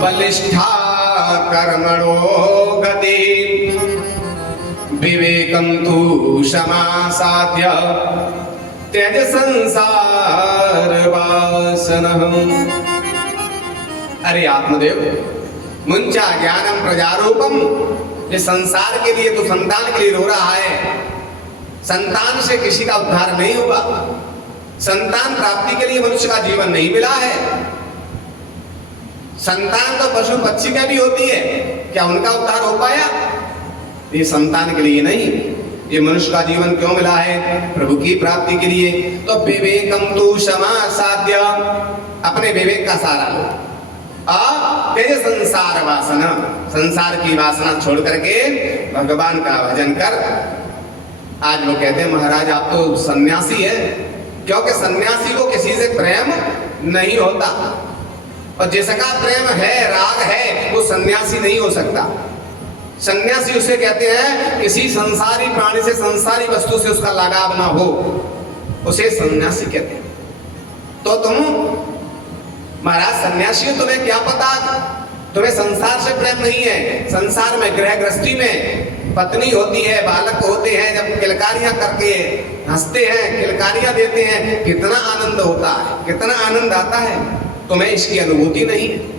बलिष्ठा कर्मणो गति विवेकम तु समासाध्य त्यज संसार वासनहम। अरे आत्मदेव, मुंचा ज्ञानम प्रजारूपम, ये संसार के लिए तो संतान के लिए रो रहा है। संतान से किसी का उद्धार नहीं होगा। संतान प्राप्ति के लिए मनुष्य का जीवन नहीं मिला है। संतान तो पशु पक्षी में भी होती है, क्या उनका उद्धार हो पाया? ये संतान के लिए नहीं, ये मनुष्य का जीवन क्यों मिला है? प्रभु की प्राप्ति के लिए। तो विवेकम तु समासाध्य, अपने विवेक का सहारा लो। त्यज संसार वासना, संसार की वासना छोड़ करके भगवान का भजन कर। आज वो कहते हैं महाराज आप तो सन्यासी है, क्योंकि सन्यासी को किसी से प्रेम नहीं होता, और जिसका प्रेम है, राग है, वो सन्यासी नहीं हो सकता। सन्यासी उसे कहते हैं किसी संसारी प्राणी से, संसारी वस्तु से उसका लगाव ना हो, उसे सन्यासी कहते हैं। तो तुम महाराज सन्यासी हो, तुम्हें क्या पता, तुम्हें संसार से प्रेम नहीं है। संसार में गृह गृहस्थी में पत्नी होती है, बालक होते हैं, जब किलकारियां करके हंसते हैं, किलकारियां देते हैं, कितना आनंद होता है, कितना आनंद आता है, तुम्हें इसकी अनुभूति नहीं है।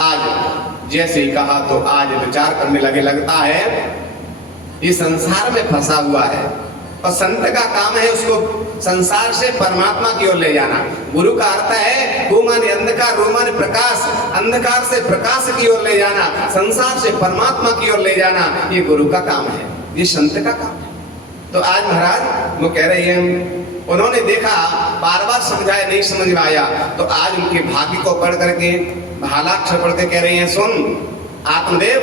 आज जैसे ही कहा तो आज विचार करने लगे, लगता है ये संसार में फंसा हुआ है और संत का काम है उसको संसार से परमात्मा की ओर ले जाना। गुरु का अर्थ है गु माने अंधकार, रू माने प्रकाश, अंधकार से प्रकाश की ओर ले जाना, संसार से परमात्मा की ओर ले जाना, ये गुरु का काम है, ये संत का काम है। तो आज महाराज वो कह रहे हैं, उन्होंने देखा बार बार समझाया नहीं समझ में आया, तो आज उनके भाग्य को पढ़ करके भालाक्षर पढ़ के कह रहे हैं, सुन आत्मदेव,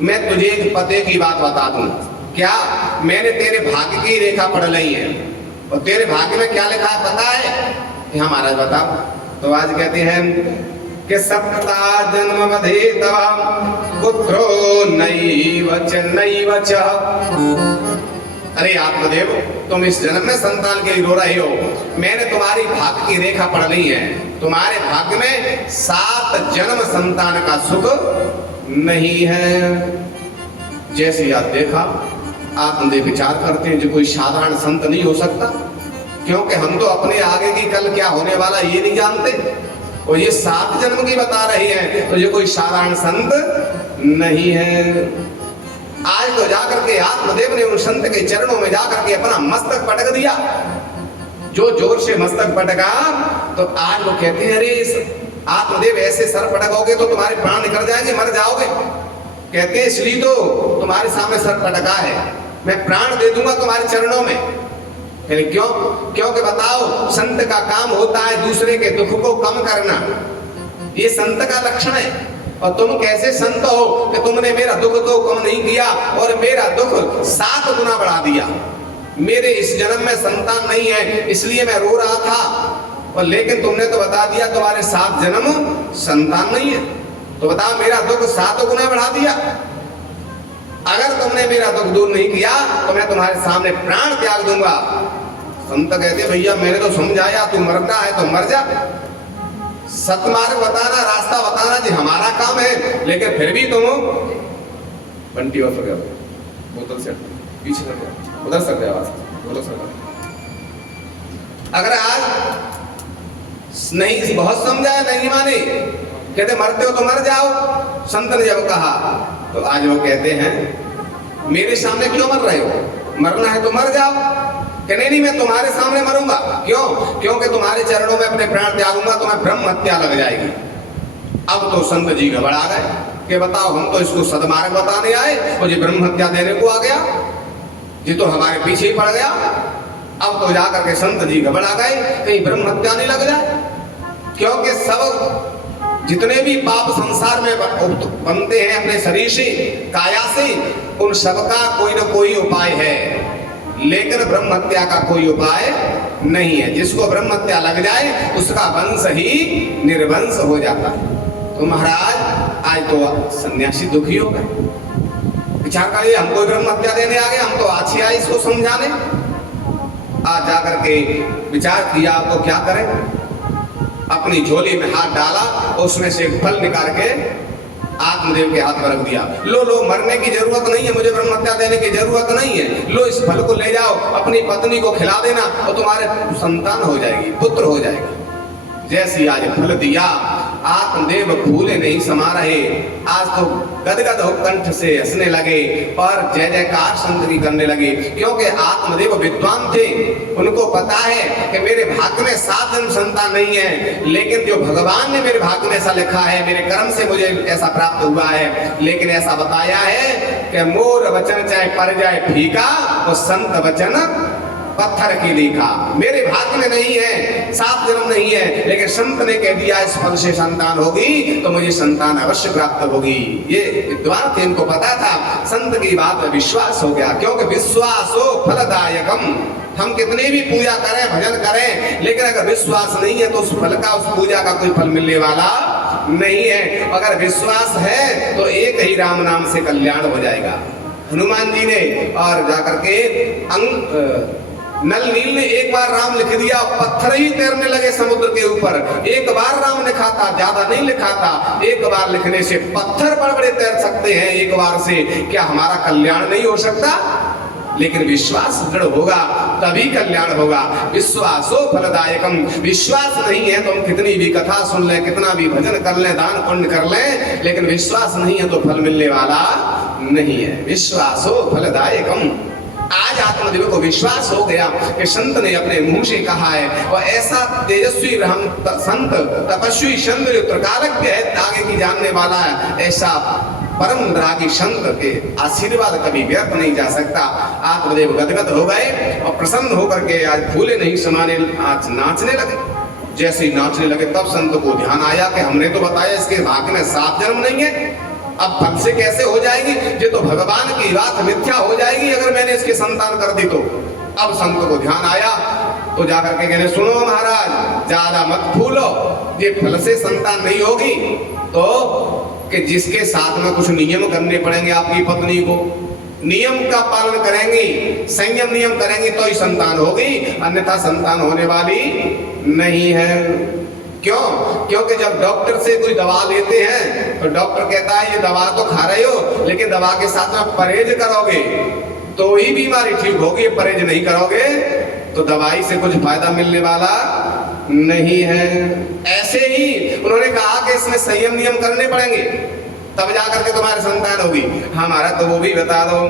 मैं तुझे एक पते की बात बता दूं। क्या? मैंने तेरे भाग्य की रेखा पढ़ ली है और तेरे भाग्य में क्या लिखा है पता है? हाँ महाराज बताओ। तो आज कहते हैं कि सप्ता जन्म मधे तव पुत्रो नैव च नैव च। अरे आत्मदेव, तुम इस जन्म में संतान के लिए रो रहे हो, मैंने तुम्हारी भाग्य की रेखा पढ़ ली है, तुम्हारे भाग्य में 7 जन्म संतान का सुख नहीं है। जैसे याद देखा, आत्मदेव विचार करते हैं जो कोई साधारण संत नहीं हो सकता, क्योंकि हम तो अपने आगे की कल क्या होने वाला ये नहीं जानते, और ये 7 जन्म की बता रही है, तो ये कोई साधारण संत नहीं है। आज तो जाकर के आत्मदेव ने उन संत के चरणों में जाकर के अपना मस्तक पटक दिया, जो जोर से मस्तक पटका, तो आज वो कहते हैं अरे आत्मदेव ऐसे सर पटकोगे तो तुम्हारे प्राण निकल जाएंगे, मर जाओगे। कहते हैं इसलिए तो तुम्हारे सामने सर पटका है, मैं प्राण दे दूंगा तुम्हारे चरणों में। कहते क्यों? क्योंकि बताओ, संत का काम होता है दूसरे के दुख को कम करना, ये संत का लक्षण है। और तुम कैसे संत हो कि तुमने मेरा दुख तो कम नहीं किया और मेरा दुख 7 गुना बढ़ा दिया। मेरे इस जन्म में संतान नहीं है इसलिए मैं रो रहा था, और लेकिन तुमने तो बता दिया तुम्हारे 7 जन्म संतान नहीं है, तो बताओ मेरा दुख 7 गुना बढ़ा दिया। अगर तुमने मेरा दुख दूर नहीं किया तो मैं तुम्हारे सामने प्राण त्याग दूंगा। संत कहते भैया मैंने तो समझाया, तू मरना है तो मर जा, सतमार्ग बताना, रास्ता बताना जी हमारा काम है, लेकिन फिर भी तुम बंटी और गया बोतल से पीछे कर गया, उधर सर गया, उधर सर गया। अगर आज नहीं बहुत समझाया नहीं माने, कहते मरते हो तो मर जाओ, संत ने जब कहा तो आज वो कहते हैं मेरे सामने क्यों मर रहे हो, मरना है तो मर जाओ। कहने नहीं मैं तुम्हारे सामने मरूंगा। क्यों? क्योंकि तुम्हारे चरणों में अपने प्राण त्यागूंगा तो मैं ब्रह्म हत्या लग जाएगी। अब तो संत जी घबरा गए कि बताओ हम तो इसको सदमार्ग बताने आए और ये ब्रह्म हत्या देने को आ गया, ये तो हमारे पीछे ही पड़ गया। अब तो जाकर के संत जी घबरा गए कहीं ब्रह्म हत्या नहीं लग जाए, क्योंकि सब जितने भी पाप संसार में बनते हैं अपने शरीर से, काया से, उन सबका कोई न कोई उपाय है, लेकिन ब्रह्म हत्या का कोई उपाय नहीं है। जिसको ब्रह्म हत्या लग जाए उसका वंश ही निर्वंश हो जाता है। तो महाराज आज तो सन्यासी दुखी हो गए, विचार करिए हम कोई ब्रह्म हत्या देने आ गए, हम तो अच्छे आए इसको समझाने। आज जाकर के विचार किया आपको क्या करें, अपनी झोली में हाथ डाला और उसमें से एक फल निकाल के आत्मदेव के हाथ में रख दिया। लो लो, मरने की जरूरत नहीं है, मुझे ब्रह्म हत्या देने की जरूरत नहीं है, लो इस फल को ले जाओ, अपनी पत्नी को खिला देना और तुम्हारे संतान हो जाएगी, पुत्र हो जाएगी। जैसी आज फल दिया, आत्मदेव भूले नहीं समा रहे, आज तो गदगद हो कंठ से हंसने लगे और जय जयकार संत की करने लगे, क्योंकि आत्मदेव विद्वान थे। उनको पता है कि मेरे भाग्य में 7 जन्म संतान नहीं है, लेकिन जो भगवान ने मेरे भाग्य में ऐसा लिखा है, मेरे कर्म से मुझे ऐसा प्राप्त हुआ है। लेकिन ऐसा बताया है कि मोर वचन चाहे पड़ जाए फीका और संत वचन पत्थर की लेखा। मेरे भाग्य में नहीं है, 7 जन्म नहीं है, लेकिन संत ने कह दिया इस फल से संतान होगी तो मुझे संतान अवश्य प्राप्त होगी। ये विद्वान थे, इनको पता था, संत की बात में विश्वास हो गया, क्योंकि विश्वासो फलदायकम। हम कितनी भी पूजा करें, भजन करें, लेकिन अगर विश्वास नहीं है तो उस फल का, उस पूजा का कोई फल मिलने वाला नहीं है। अगर विश्वास है तो एक ही राम नाम से कल्याण हो जाएगा। हनुमान जी ने और जाकर के नल नील ने एक बार राम लिख दिया, पत्थर ही तैरने लगे समुद्र के ऊपर। एक बार राम लिखा था, ज्यादा नहीं लिखा था। एक बार लिखने से पत्थर बड़े तैर सकते हैं, एक बार से क्या हमारा कल्याण नहीं हो सकता? लेकिन विश्वास दृढ़ होगा तभी कल्याण होगा। विश्वासो फलदायकम, विश्वास नहीं है तो हम कितनी भी कथा सुन लें, कितना भी भजन कर लें, दान पुण्य कर लें, लेकिन विश्वास नहीं है तो फल मिलने वाला नहीं है। विश्वासो फलदायकम। आज आत्मदेव को विश्वास हो गया कि संत ने अपने मुंह से कहा है, और ऐसा तेजस्वी संत तपस्वी संत जो त्रिकालज्ञ है, आगे की जानने वाला है, ऐसा परम रागी संत के आशीर्वाद कभी व्यर्थ नहीं जा सकता। आत्मदेव गदगद हो गए और प्रसन्न होकर के आज फूले नहीं समाने, आज नाचने लगे। जैसे ही नाचने लगे तब संत को ध्यान आया कि हमने तो बताया इसके भाग्य में 7 जन्म नहीं है, अब फल से कैसे हो जाएगी? ये तो भगवान की बात मिथ्या हो जाएगी अगर मैंने इसके संतान कर दी तो। अब संत को ध्यान आया तो जाकर के कहने, सुनो महाराज, ज्यादा मत फूलो, ये फल से संतान नहीं होगी तो कि जिसके साथ में कुछ नियम करने पड़ेंगे आपकी पत्नी को, नियम का पालन करेंगी, संयम नियम करेंगी तो ही संतान होगी, अन्यथा संतान होने वाली नहीं है। क्यों? क्योंकि जब डॉक्टर से कोई दवा लेते हैं तो डॉक्टर कहता है ये दवा तो खा रहे हो, लेकिन दवा के साथ में परहेज करोगे तो ही बीमारी ठीक होगी, परहेज नहीं करोगे तो दवाई से कुछ फायदा मिलने वाला नहीं है। ऐसे ही उन्होंने कहा कि इसमें संयम नियम करने पड़ेंगे तब जाकर के तुम्हारी संतान होगी। हमारा तो वो भी बता दो।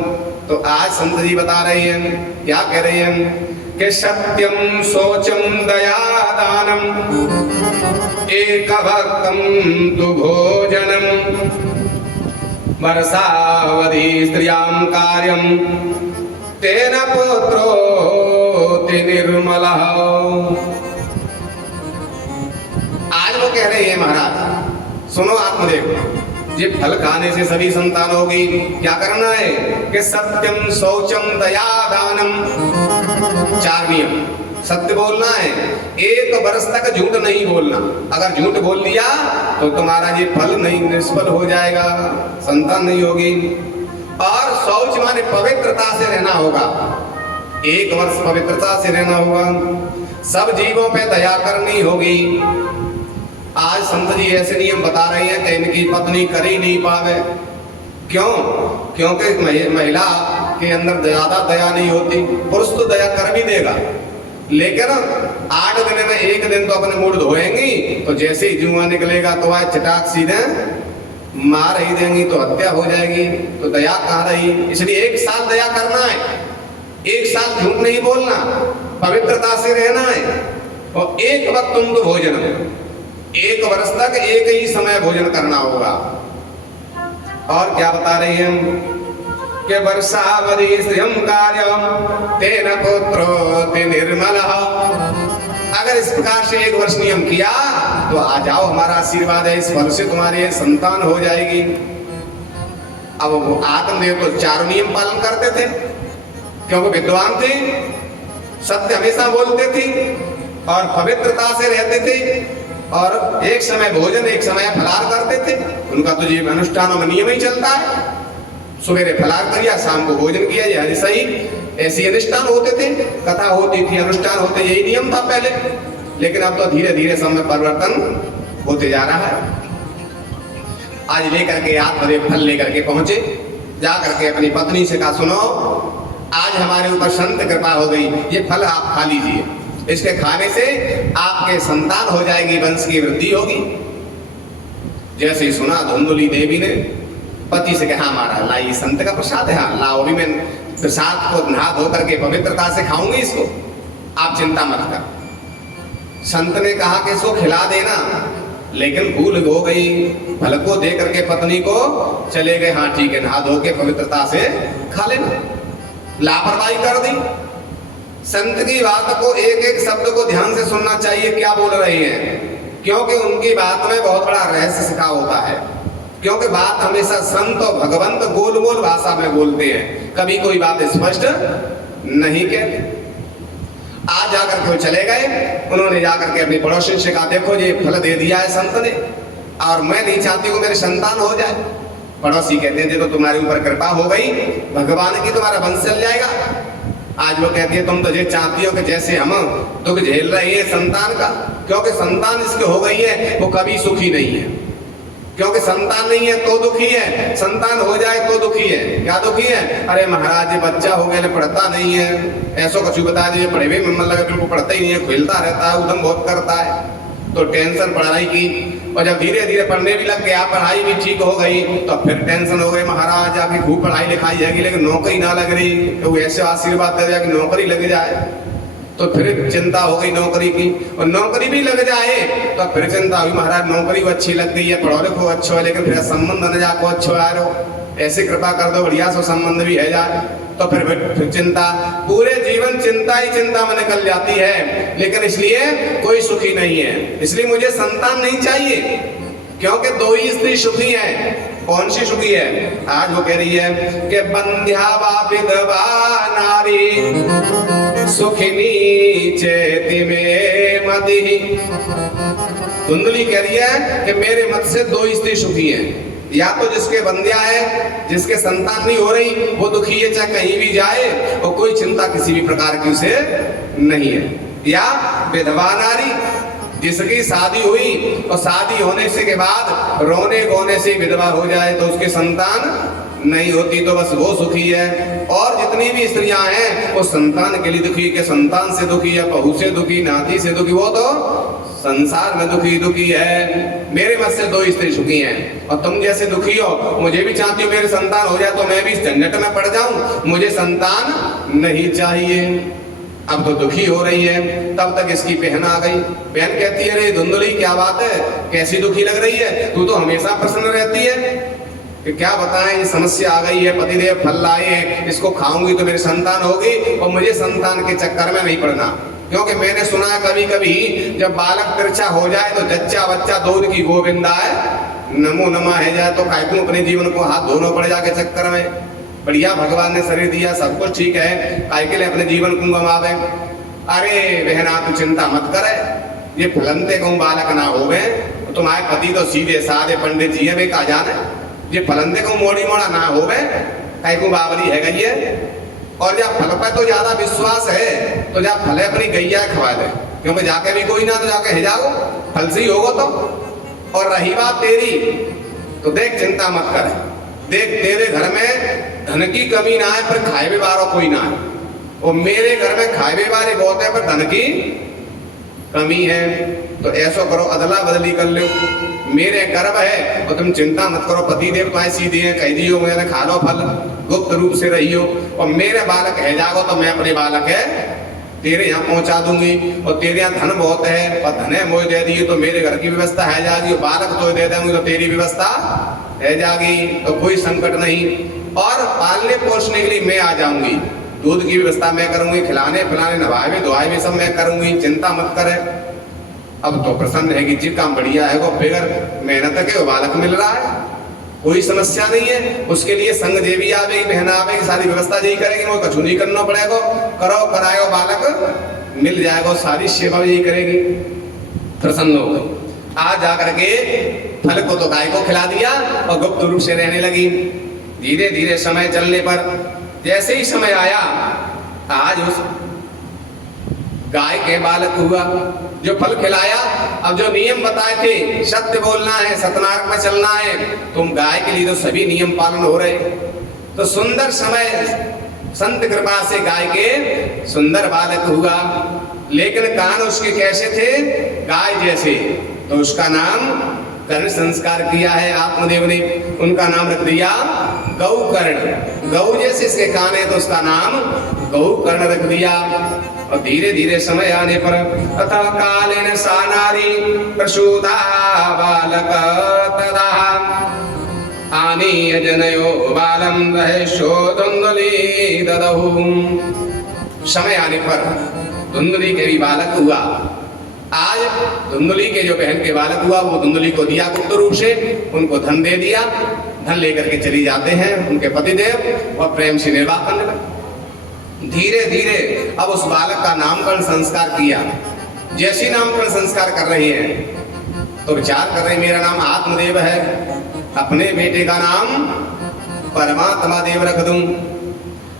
तो आज संत जी बता रहे हैं, क्या कह रहे हैं कि सत्यम शौचम दया दानम एक भक्तम तु भोजनम वर्षावधि स्त्रियां कार्यम तेन पुत्रोति निर्मलः। आज वो कह रहे हैं महाराज, सुनो आत्मदेव, ये फल खाने से सभी संतान होगी। क्या करना है कि सत्यम शौचम दया दानम, 4 नियम। सत्य बोलना है, 1 वर्ष तक झूठ नहीं बोलना। अगर झूठ बोल दिया तो तुम्हारा ये फल नहीं, निष्फल हो जाएगा, संतान नहीं होगी। और शौच माने पवित्रता से रहना होगा, 1 वर्ष पवित्रता से रहना होगा। सब जीवों पे दया करनी होगी। आज संत जी ऐसे नियम बता रहे हैं कि इनकी पत्नी कर ही नहीं पावे। क्यों? क्योंकि महिला के अंदर ज्यादा दया नहीं होती। पुरुष तो दया कर भी देगा, लेकिन 8 दिन में 1 दिन तो अपने मूड धोएंगी, तो जैसे ही जुआ निकलेगा तो आज चटाक सीधे मार ही देंगी तो हत्या हो जाएगी, तो दया कहाँ रही। इसलिए 1 साल दया करना है, 1 साल झूठ नहीं बोलना, पवित्रता से रहना है। और 1 वक्त तुम तो भोजन, 1 वर्ष तक 1 ही समय भोजन करना होगा। और क्या बता रहे हैं कि वर्षावधि श्रियम कार्यम तेन पुत्रोति निर्मलः। अगर इस प्रकार से 1 वर्ष नियम किया तो आ जाओ, हमारा आशीर्वाद है, इस फल से तुम्हारी संतान हो जाएगी। अब वो आत्मदेव तो 4 नियम पालन करते थे क्योंकि विद्वान थे, सत्य हमेशा बोलते थे और पवित्रता से रहते थे, और एक समय भोजन एक समय फलाहार करते थे। उनका तो जीवन अनुष्ठानों में नियम ही चलता है, सवेरे फलाहार किया, शाम को भोजन किया, यह सही ऐसी अनुष्ठान होते थे, कथा होती थी, अनुष्ठान होते, यही नियम था पहले। लेकिन अब तो धीरे धीरे समय परिवर्तन होते जा रहा है। आज लेकर के आत्मदेव फल लेकर के पहुंचे, जा करके अपनी पत्नी से कहा, सुनो आज हमारे ऊपर संत कृपा हो गई, ये फल आप खा लीजिए, इसके खाने से आपके संतान हो जाएगी, वंश की वृद्धि होगी। जैसे ही सुना धुंधुली देवी ने पति से कहा, हमारा लाई संत का प्रसाद है, हाँ लाओ, भी मैं प्रसाद को नहा धो करके पवित्रता से खाऊंगी इसको, आप चिंता मत कर। संत ने कहा कि इसको खिला देना, लेकिन भूल हो गई, फल को दे करके पत्नी को चले गए। हाँ ठीक है, नहा धो के पवित्रता से खा लेना, लापरवाही कर दी। संत की बात को एक एक शब्द को ध्यान से सुनना चाहिए, क्या बोल रहे हैं, क्योंकि उनकी बात में बहुत बड़ा रहस्य छिपा होता है। क्योंकि बात हमेशा संत और भगवंत गोल गोल भाषा में बोलते हैं, कभी कोई बात स्पष्ट नहीं कहते। आज जाकर के वो चले गए, उन्होंने जाकर के अपनी पड़ोसी से कहा, देखो ये फल दे दिया है संत ने, और मैं नहीं चाहती हूँ मेरी संतान हो जाए। पड़ोसी कहते हैं, देखो तुम्हारे ऊपर कृपा हो गई, भगवान की, तुम्हारा वंश चल जाएगा। आज वो कहती है तुम तो ये चाहती हो कि जैसे हम दुख झेल रहे हैं संतान का, क्योंकि संतान इसके हो गई है वो कभी सुखी नहीं है, क्योंकि संतान नहीं है तो दुखी है, संतान हो जाए तो दुखी है। क्या दुखी है? अरे महाराज ये बच्चा हो गया पढ़ता नहीं है, ऐसा कुछ बता दीजिए, पढ़े हुए मन लगा बिल्कुल पढ़ता ही नहीं है, खेलता रहता है, उधम बहुत करता है। तो टेंशन पढ़ाई की, और जब धीरे धीरे पढ़ने भी लग गया, पढ़ाई भी ठीक हो गई, तो फिर टेंशन हो गई महाराज आगे खूब पढ़ाई लिखाई जाएगी लेकिन नौकरी ना लग रही, तो ऐसे आशीर्वाद दे दिया कि नौकरी लग जाए। तो फिर चिंता हो गई नौकरी की, और नौकरी भी लग जाए तो फिर चिंता हुई महाराज नौकरी अच्छी लग गई है, पढ़ो लिखो अच्छो है, लेकिन फिर संबंध न जाको अच्छो आ रहे हो, ऐसे कृपा कर दो बढ़िया सो संबंध भी है जाए। तो फिर चिंता, पूरे जीवन चिंता ही चिंता में निकल जाती है, लेकिन इसलिए कोई सुखी नहीं है। इसलिए मुझे संतान नहीं चाहिए, क्योंकि दो ही स्त्री सुखी है। कौन सी सुखी है? आज वो कह रही है कि बंध्या वा विधवा नारी सुखिनी चेति में मति। धुंधली कह रही है कि मेरे मत से दो स्त्री सुखी है, या तो जिसके बंध्या है, जिसके संतान नहीं हो रही वो दुखी है, चाहे कहीं भी जाए और कोई चिंता किसी भी प्रकार की उसे नहीं है, या विधवा नारी जिसकी शादी हुई और शादी होने से के बाद रोने गोने से विधवा हो जाए तो उसके संतान नहीं होती, तो बस वो सुखी है। और जितनी भी स्त्रियां हैं वो संतान के लिए दुखी, के संतान से दुखी है, बहू से दुखी, नाती से दुखी, वो तो संसार में दुखी है। मेरे मत से दो स्त्री सुखी हैं, और तुम जैसे दुखी हो, मुझे भी चाहती हो मेरे संतान हो जाए तो मैं भी इस झंझट में पड़ जाऊं, मुझे संतान नहीं चाहिए। अब तो दुखी हो रही है, तब तक इसकी बहन आ गई। बहन कहती है अरे धुंधली क्या बात है, कैसी दुखी लग रही है, तू तो हमेशा प्रसन्न रहती है, कि क्या बताएं ये समस्या आ गई है, पतिदेव फल लाए हैं, इसको खाऊंगी तो मेरी संतान होगी, और मुझे संतान के चक्कर में नहीं पड़ना। क्योंकि मैंने सुना है कभी कभी जब बालक तिरछा हो जाए तो जच्चा बच्चा दूध की गोविंदा है, नमो नमा है जाए तो कायकू अपने जीवन को हाथ धोना पड़ जाके चक्कर में। बढ़िया भगवान ने शरीर दिया, सब कुछ ठीक है, काय के लिए अपने जीवन को गंवावे। अरे बहना तू चिंता मत करे, ये फलनते को बालक ना हो गए, तुम्हारे पति तो सीधे साधे पंडित जी है, वे कहा जाने ये फलंदे को मोड़ी मोड़ा ना हो गए, काय को बावली है गई है। और जब फल पे तो ज्यादा विश्वास है तो जब फले अपनी गैया खवा दे, क्योंकि जाके भी कोई ना तो जाके है जाओ, फल से ही होगा तो। और रही बात तेरी, तो देख चिंता मत कर, देख तेरे घर में धन की कमी ना है पर खाए वाला कोई ना है, और मेरे घर में खाए वाले बहुत है पर धन की कमी है। तो ऐसा करो अदला बदली कर लो, मेरे गर्भ है तो तुम चिंता मत करो, पति देव तो सीधे हैं, कह दियो मैंने खा लो फल, गुप्त रूप से रहियो, और मेरे बालक है जागो तो मैं अपने बालक है तेरे यहाँ पहुंचा दूंगी, और तेरे यहाँ धन बहुत है और धन है मोह दे दिए तो मेरे घर की व्यवस्था है जागी, बालक तो दे दूंगी तो तेरी व्यवस्था है जागी, तो कोई संकट नहीं। और पालने पोषने के लिए मैं आ जाऊंगी, दूध की व्यवस्था मैं करूंगी, खिलाने पिलाने नवाए धोआए भी सब मैं करूंगी, चिंता मत करे। अब तो प्रसन्न है कि जी काम बढ़िया है, वो बेगर मेहनत के वो बालक मिल रहा है, कोई समस्या नहीं है। उसके लिए संग देवी आवेगी, बहना आवेगी, सारी व्यवस्था यही करेगी, वो कछु नहीं करना पड़ेगा, करो कराएगा बालक मिल जाएगा, सारी सेवा यही करेगी। प्रसन्न हो गई, आज जाकर के फल को तो गाय को खिला दिया और गुप्त रूप से रहने लगी। धीरे धीरे समय चलने पर जैसे ही समय आया, आज उस गाय के बालक हुआ जो फल खिलाया। अब जो नियम बताए थे, सत्य बोलना है, सतमार्ग में चलना है, तुम गाय के लिए तो सभी नियम पालन हो रहे। तो सुंदर समय संत कृपा से गाय के सुंदर बालक हुआ, लेकिन कान उसके कैसे थे? गाय जैसे। तो उसका नाम कर्ण संस्कार किया है आत्मदेव ने, उनका नाम रख दिया गौकर्ण। गौ जैसे इसके कान है तो उसका नाम गौकर्ण रख दिया। और धीरे धीरे समय आने पर तथा कालेन सा नारी प्रसूता बालक तदा आनीय जनयो बालम रहेशो धुंधली ददहु। समय आने पर धुंधली के भी बालक हुआ। आज धुंधली के जो बहन के बालक हुआ वो धुंधली को दिया गुप्त रूप से, उनको धन दे दिया। धन लेकर के चली जाते हैं उनके पतिदेव और प्रेम से निर्वाह करने लगे। धीरे धीरे अब उस बालक का नामकरण संस्कार किया। जैसी नामकरण संस्कार कर रही है तो विचार कर रहे मेरा नाम आत्मदेव है, अपने बेटे का नाम परमात्मा देव रख दूं।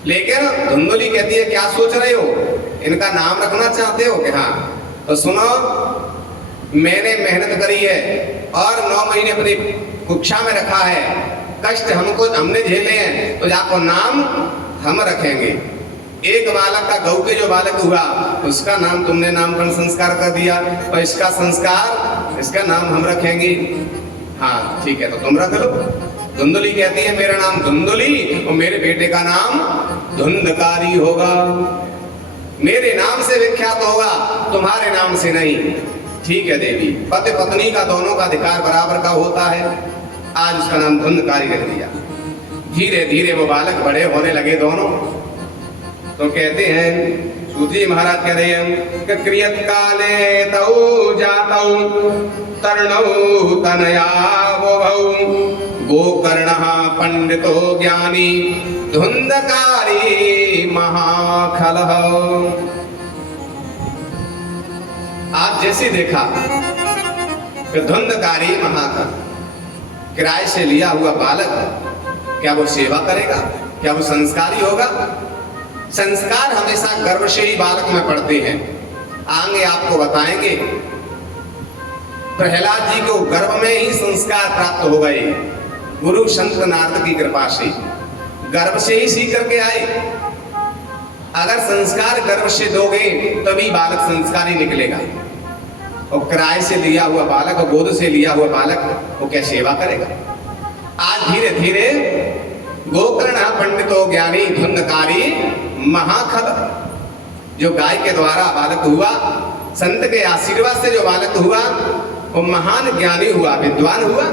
लेकिन धुंधुली कहती है क्या सोच रहे हो, इनका नाम रखना चाहते हो कि हाँ, तो सुनो, मैंने मेहनत करी है और 9 महीने अपनी कुक्षा में रखा है, कष्ट हमने झेले हैं, तो आपको नाम हम रखेंगे। एक बालक का गौ के जो बालक हुआ उसका नाम तुमने नामकरण संस्कार कर दिया, और इसका संस्कार, इसका नाम हम रखेंगे। हाँ ठीक है, तो तुम रख लो। धुंधुली कहती है मेरा नाम धुंधुली और मेरे बेटे का नाम धुंधकारी होगा, मेरे नाम से विख्यात होगा, तुम्हारे नाम से नहीं। ठीक है देवी, पति पत्नी का दोनों का अधिकार बराबर का होता है। आज उसका नाम धुंधकारी रख दिया। धीरे धीरे वो बालक बड़े होने लगे दोनों। तो कहते हैं सूत जी महाराज कह रहे हैं कि क्रियत काले तौ जातौ तरणौ तनया वो गोकर्णः पंडितो ज्ञानी धुंधकारी महाखलः। आप जैसे देखा कि धुंधकारी महाखल, किराए से लिया हुआ बालक, क्या वो सेवा करेगा, क्या वो संस्कारी होगा? संस्कार हमेशा गर्भ से ही बालक में पड़ते हैं। आगे आपको बताएंगे, प्रहलाद जी को गर्भ में ही संस्कार प्राप्त हो गए, गुरु संत नारद की कृपा से गर्भ से ही सीख करके आए। अगर संस्कार गर्भ से दोगे तभी बालक संस्कारी निकलेगा, और किराए से लिया हुआ बालक और गोद से लिया हुआ बालक वो क्या सेवा करेगा? आज धीरे धीरे गोकर्ण पंडितो ज्ञानी धुंधकारी महाखल, जो गाय के द्वारा बालक हुआ, संत के आशीर्वाद से जो बालक हुआ वो महान ज्ञानी हुआ, विद्वान हुआ।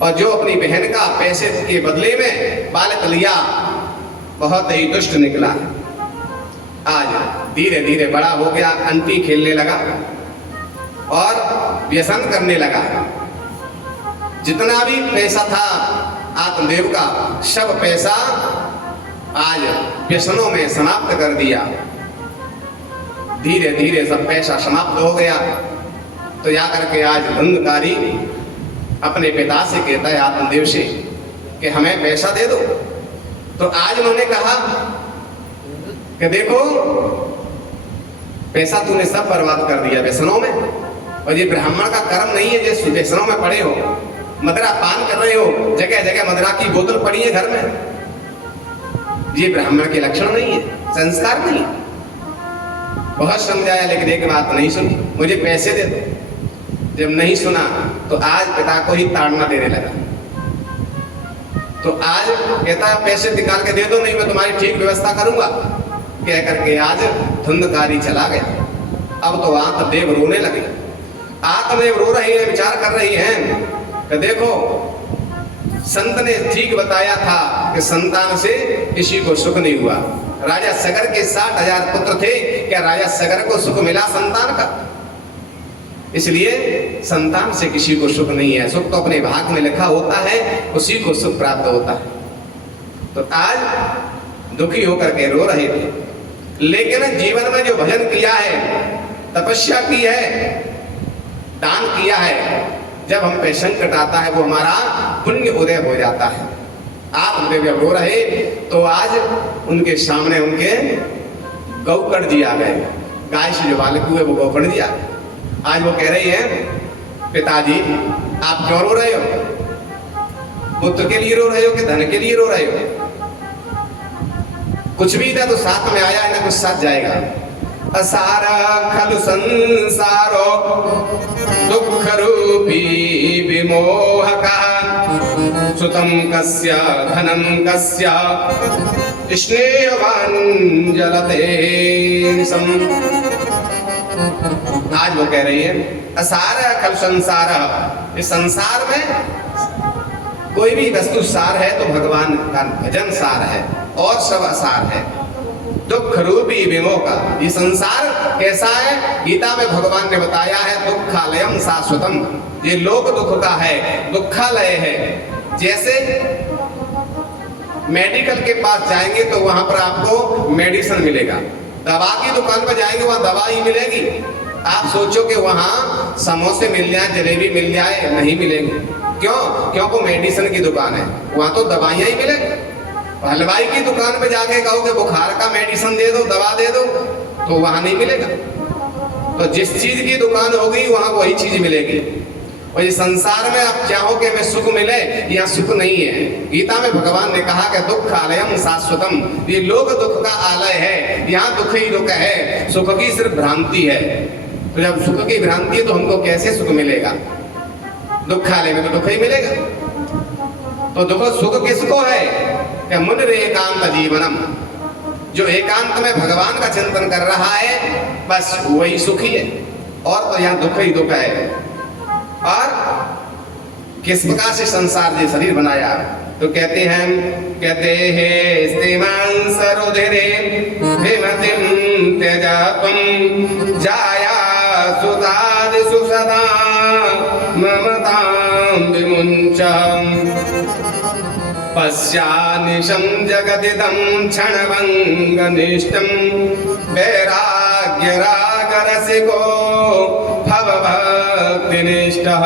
और जो अपनी बहन का पैसे के बदले में बालक लिया बहुत ही दुष्ट निकला। आज धीरे धीरे बड़ा हो गया, अंटी खेलने लगा और व्यसन करने लगा। जितना भी पैसा था आत्मदेव का, सब पैसा आज व्यसनों में समाप्त कर दिया। धीरे धीरे सब पैसा समाप्त हो गया। तो जाकर के आज धुंधकारी अपने पिता से कहता है आत्मदेव से कि हमें पैसा दे दो। तो आज उन्होंने कहा कि देखो पैसा तूने सब बर्बाद कर दिया व्यसनों में, और ये ब्राह्मण का कर्म नहीं है जो व्यसनों में पड़े हो, मदरा पान कर रहे हो, जगह जगह मदरा की बोतल पड़ी है घर में। ये ब्राह्मण के लक्षण नहीं है, संस्कार नहीं। बहुत समझाया लेकिन एक बात नहीं सुनी, मुझे पैसे दे दो। जब नहीं सुना तो आज पिता को ही ताड़ना देने लगा। तो आज कहता पैसे निकाल के दे दो, नहीं मैं तुम्हारी ठीक व्यवस्था करूंगा। कह करके आज धुंधकारी चला गया। अब तो आत्मदेव रोने लगे। आत्मदेव रो रही है, विचार कर रही हैं कि देखो संत ने ठीक बताया था कि संतान से किसी को सुख नहीं हुआ। राजा सगर के 60,000 पुत्र थे, क्या राजा सगर को सुख मिला संतान का? इसलिए संतान से किसी को सुख नहीं है। सुख तो अपने भाग में लिखा होता है, उसी को सुख प्राप्त होता है। तो आज दुखी होकर के रो रहे थे, लेकिन जीवन में जो भजन किया है, तपस्या की है, दान किया है, जब हम पे संकट आता है वो हमारा पुण्य उदय हो जाता है। आत्मदेव जब रो रहे तो आज उनके सामने उनके गौकर्ण जी आ गए। गाय से जो बालक हुए वो गौकर्ण जी आ गए। आज वो कह रही है पिताजी आप क्यों रो रहे हो? पुत्र के लिए रो रहे हो कि धन के लिए रो रहे हो? कुछ भी था तो साथ में आया है ना, कुछ साथ जाएगा। असारा खलु संसारो दुख रूपी विमोहका सुतम कस्य धनम कस्य स्नेहवान जलते सम। आज वो कह रही है असार खलु संसार, इस संसार में कोई भी वस्तु सार है तो भगवान का भजन सार है, और सब असार है। दुख रूपी विमोह का ये संसार कैसा है? गीता में भगवान ने बताया है दुखालयम शाश्वतम, ये लोक दुख का है, दुखालय है। जैसे मेडिकल के पास जाएंगे तो वहां पर आपको मेडिसिन मिलेगा, दवा की दुकान पर जाएंगे वहां दवा ही मिलेगी। आप सोचो कि वहां समोसे मिल जाए, जलेबी मिल जाए, नहीं मिलेंगे। क्यों? क्योंकि मेडिसिन की दुकान है, वहां तो दवाइयां ही मिलेंगी। हलवाई की दुकान पे जाके कहो कि बुखार का मेडिसिन दे दो, दवा दे दो, तो वहां नहीं मिलेगा। तो जिस चीज की दुकान होगी वहां वही चीज मिलेगी। और ये संसार में आप चाहो कि हमें सुख मिले, यहाँ सुख नहीं है। गीता में भगवान ने कहा कि दुख आलयम शाश्वतम, ये लोग दुख का आलय है, यहाँ दुख ही दुख है, सुख की सिर्फ भ्रांति है। तो जब सुख की भ्रांति है तो हमको कैसे सुख मिलेगा? दुखालय में तो दुख ही मिलेगा। तो दुख सुख किसको है कि मुनि एकांत जीवनम, जो एकांत में भगवान का चिंतन कर रहा है बस वही सुखी है। और तो यहाँ दुख ही दुख है। और किस प्रकार से संसार ने शरीर बनाया, तो कहते हैं स्त्रीमान सरुधिरे विमतिम त्यजातुम जाया सुतादिषु सदा ममतां विमुञ्चम् पश्यानिशं जगदिदं क्षणभङ्गनिष्ठं वैराग्यरागरसिको भवभक्तिनिष्ठः।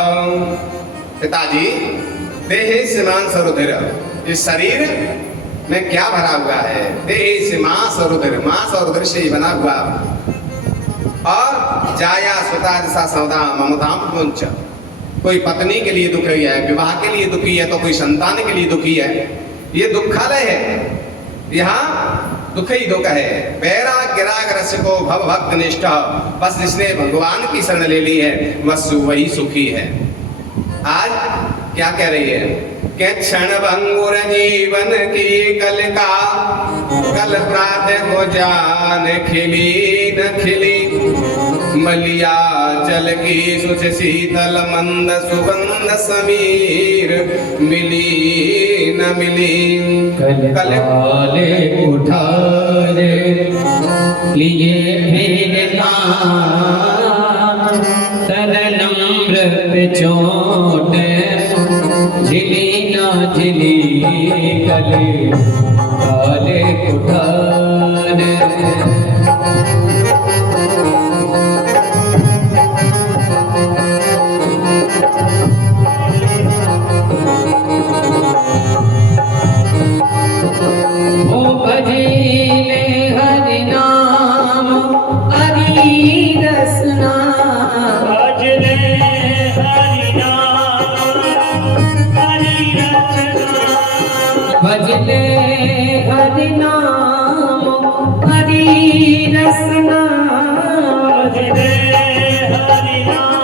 पिताजी, देहे सीमान सरुधिर, इस शरीर में क्या भरा हुआ है? देहे सीमान सरुधिर, मांस और उदर से ही बना हुआ। और जाया सुता दिशा सौदा ममताम पुंच, कोई पत्नी के लिए दुखी है, विवाह के लिए दुखी है, तो कोई संतान के लिए दुखी है। ये दुखालय है, यहाँ दुख ही दुख है। वैराग्य राग रसिको भव भक्त निष्ठ, बस जिसने भगवान की शरण ले ली है बस वही सुखी है। आज क्या कह रही है कि क्षण भंगुर जीवन की कल का, कल प्रातः को जान खिली न खिली, मलिया जल की सुच शीतल मंद सुगंध समीर मिली न मिली। कल काले उठारे लिए फिर तरनम्र पे चोट झिली ना झिली, कले काले उठारे। भजले हरि नाम हरि रसना, भजले हरि नाम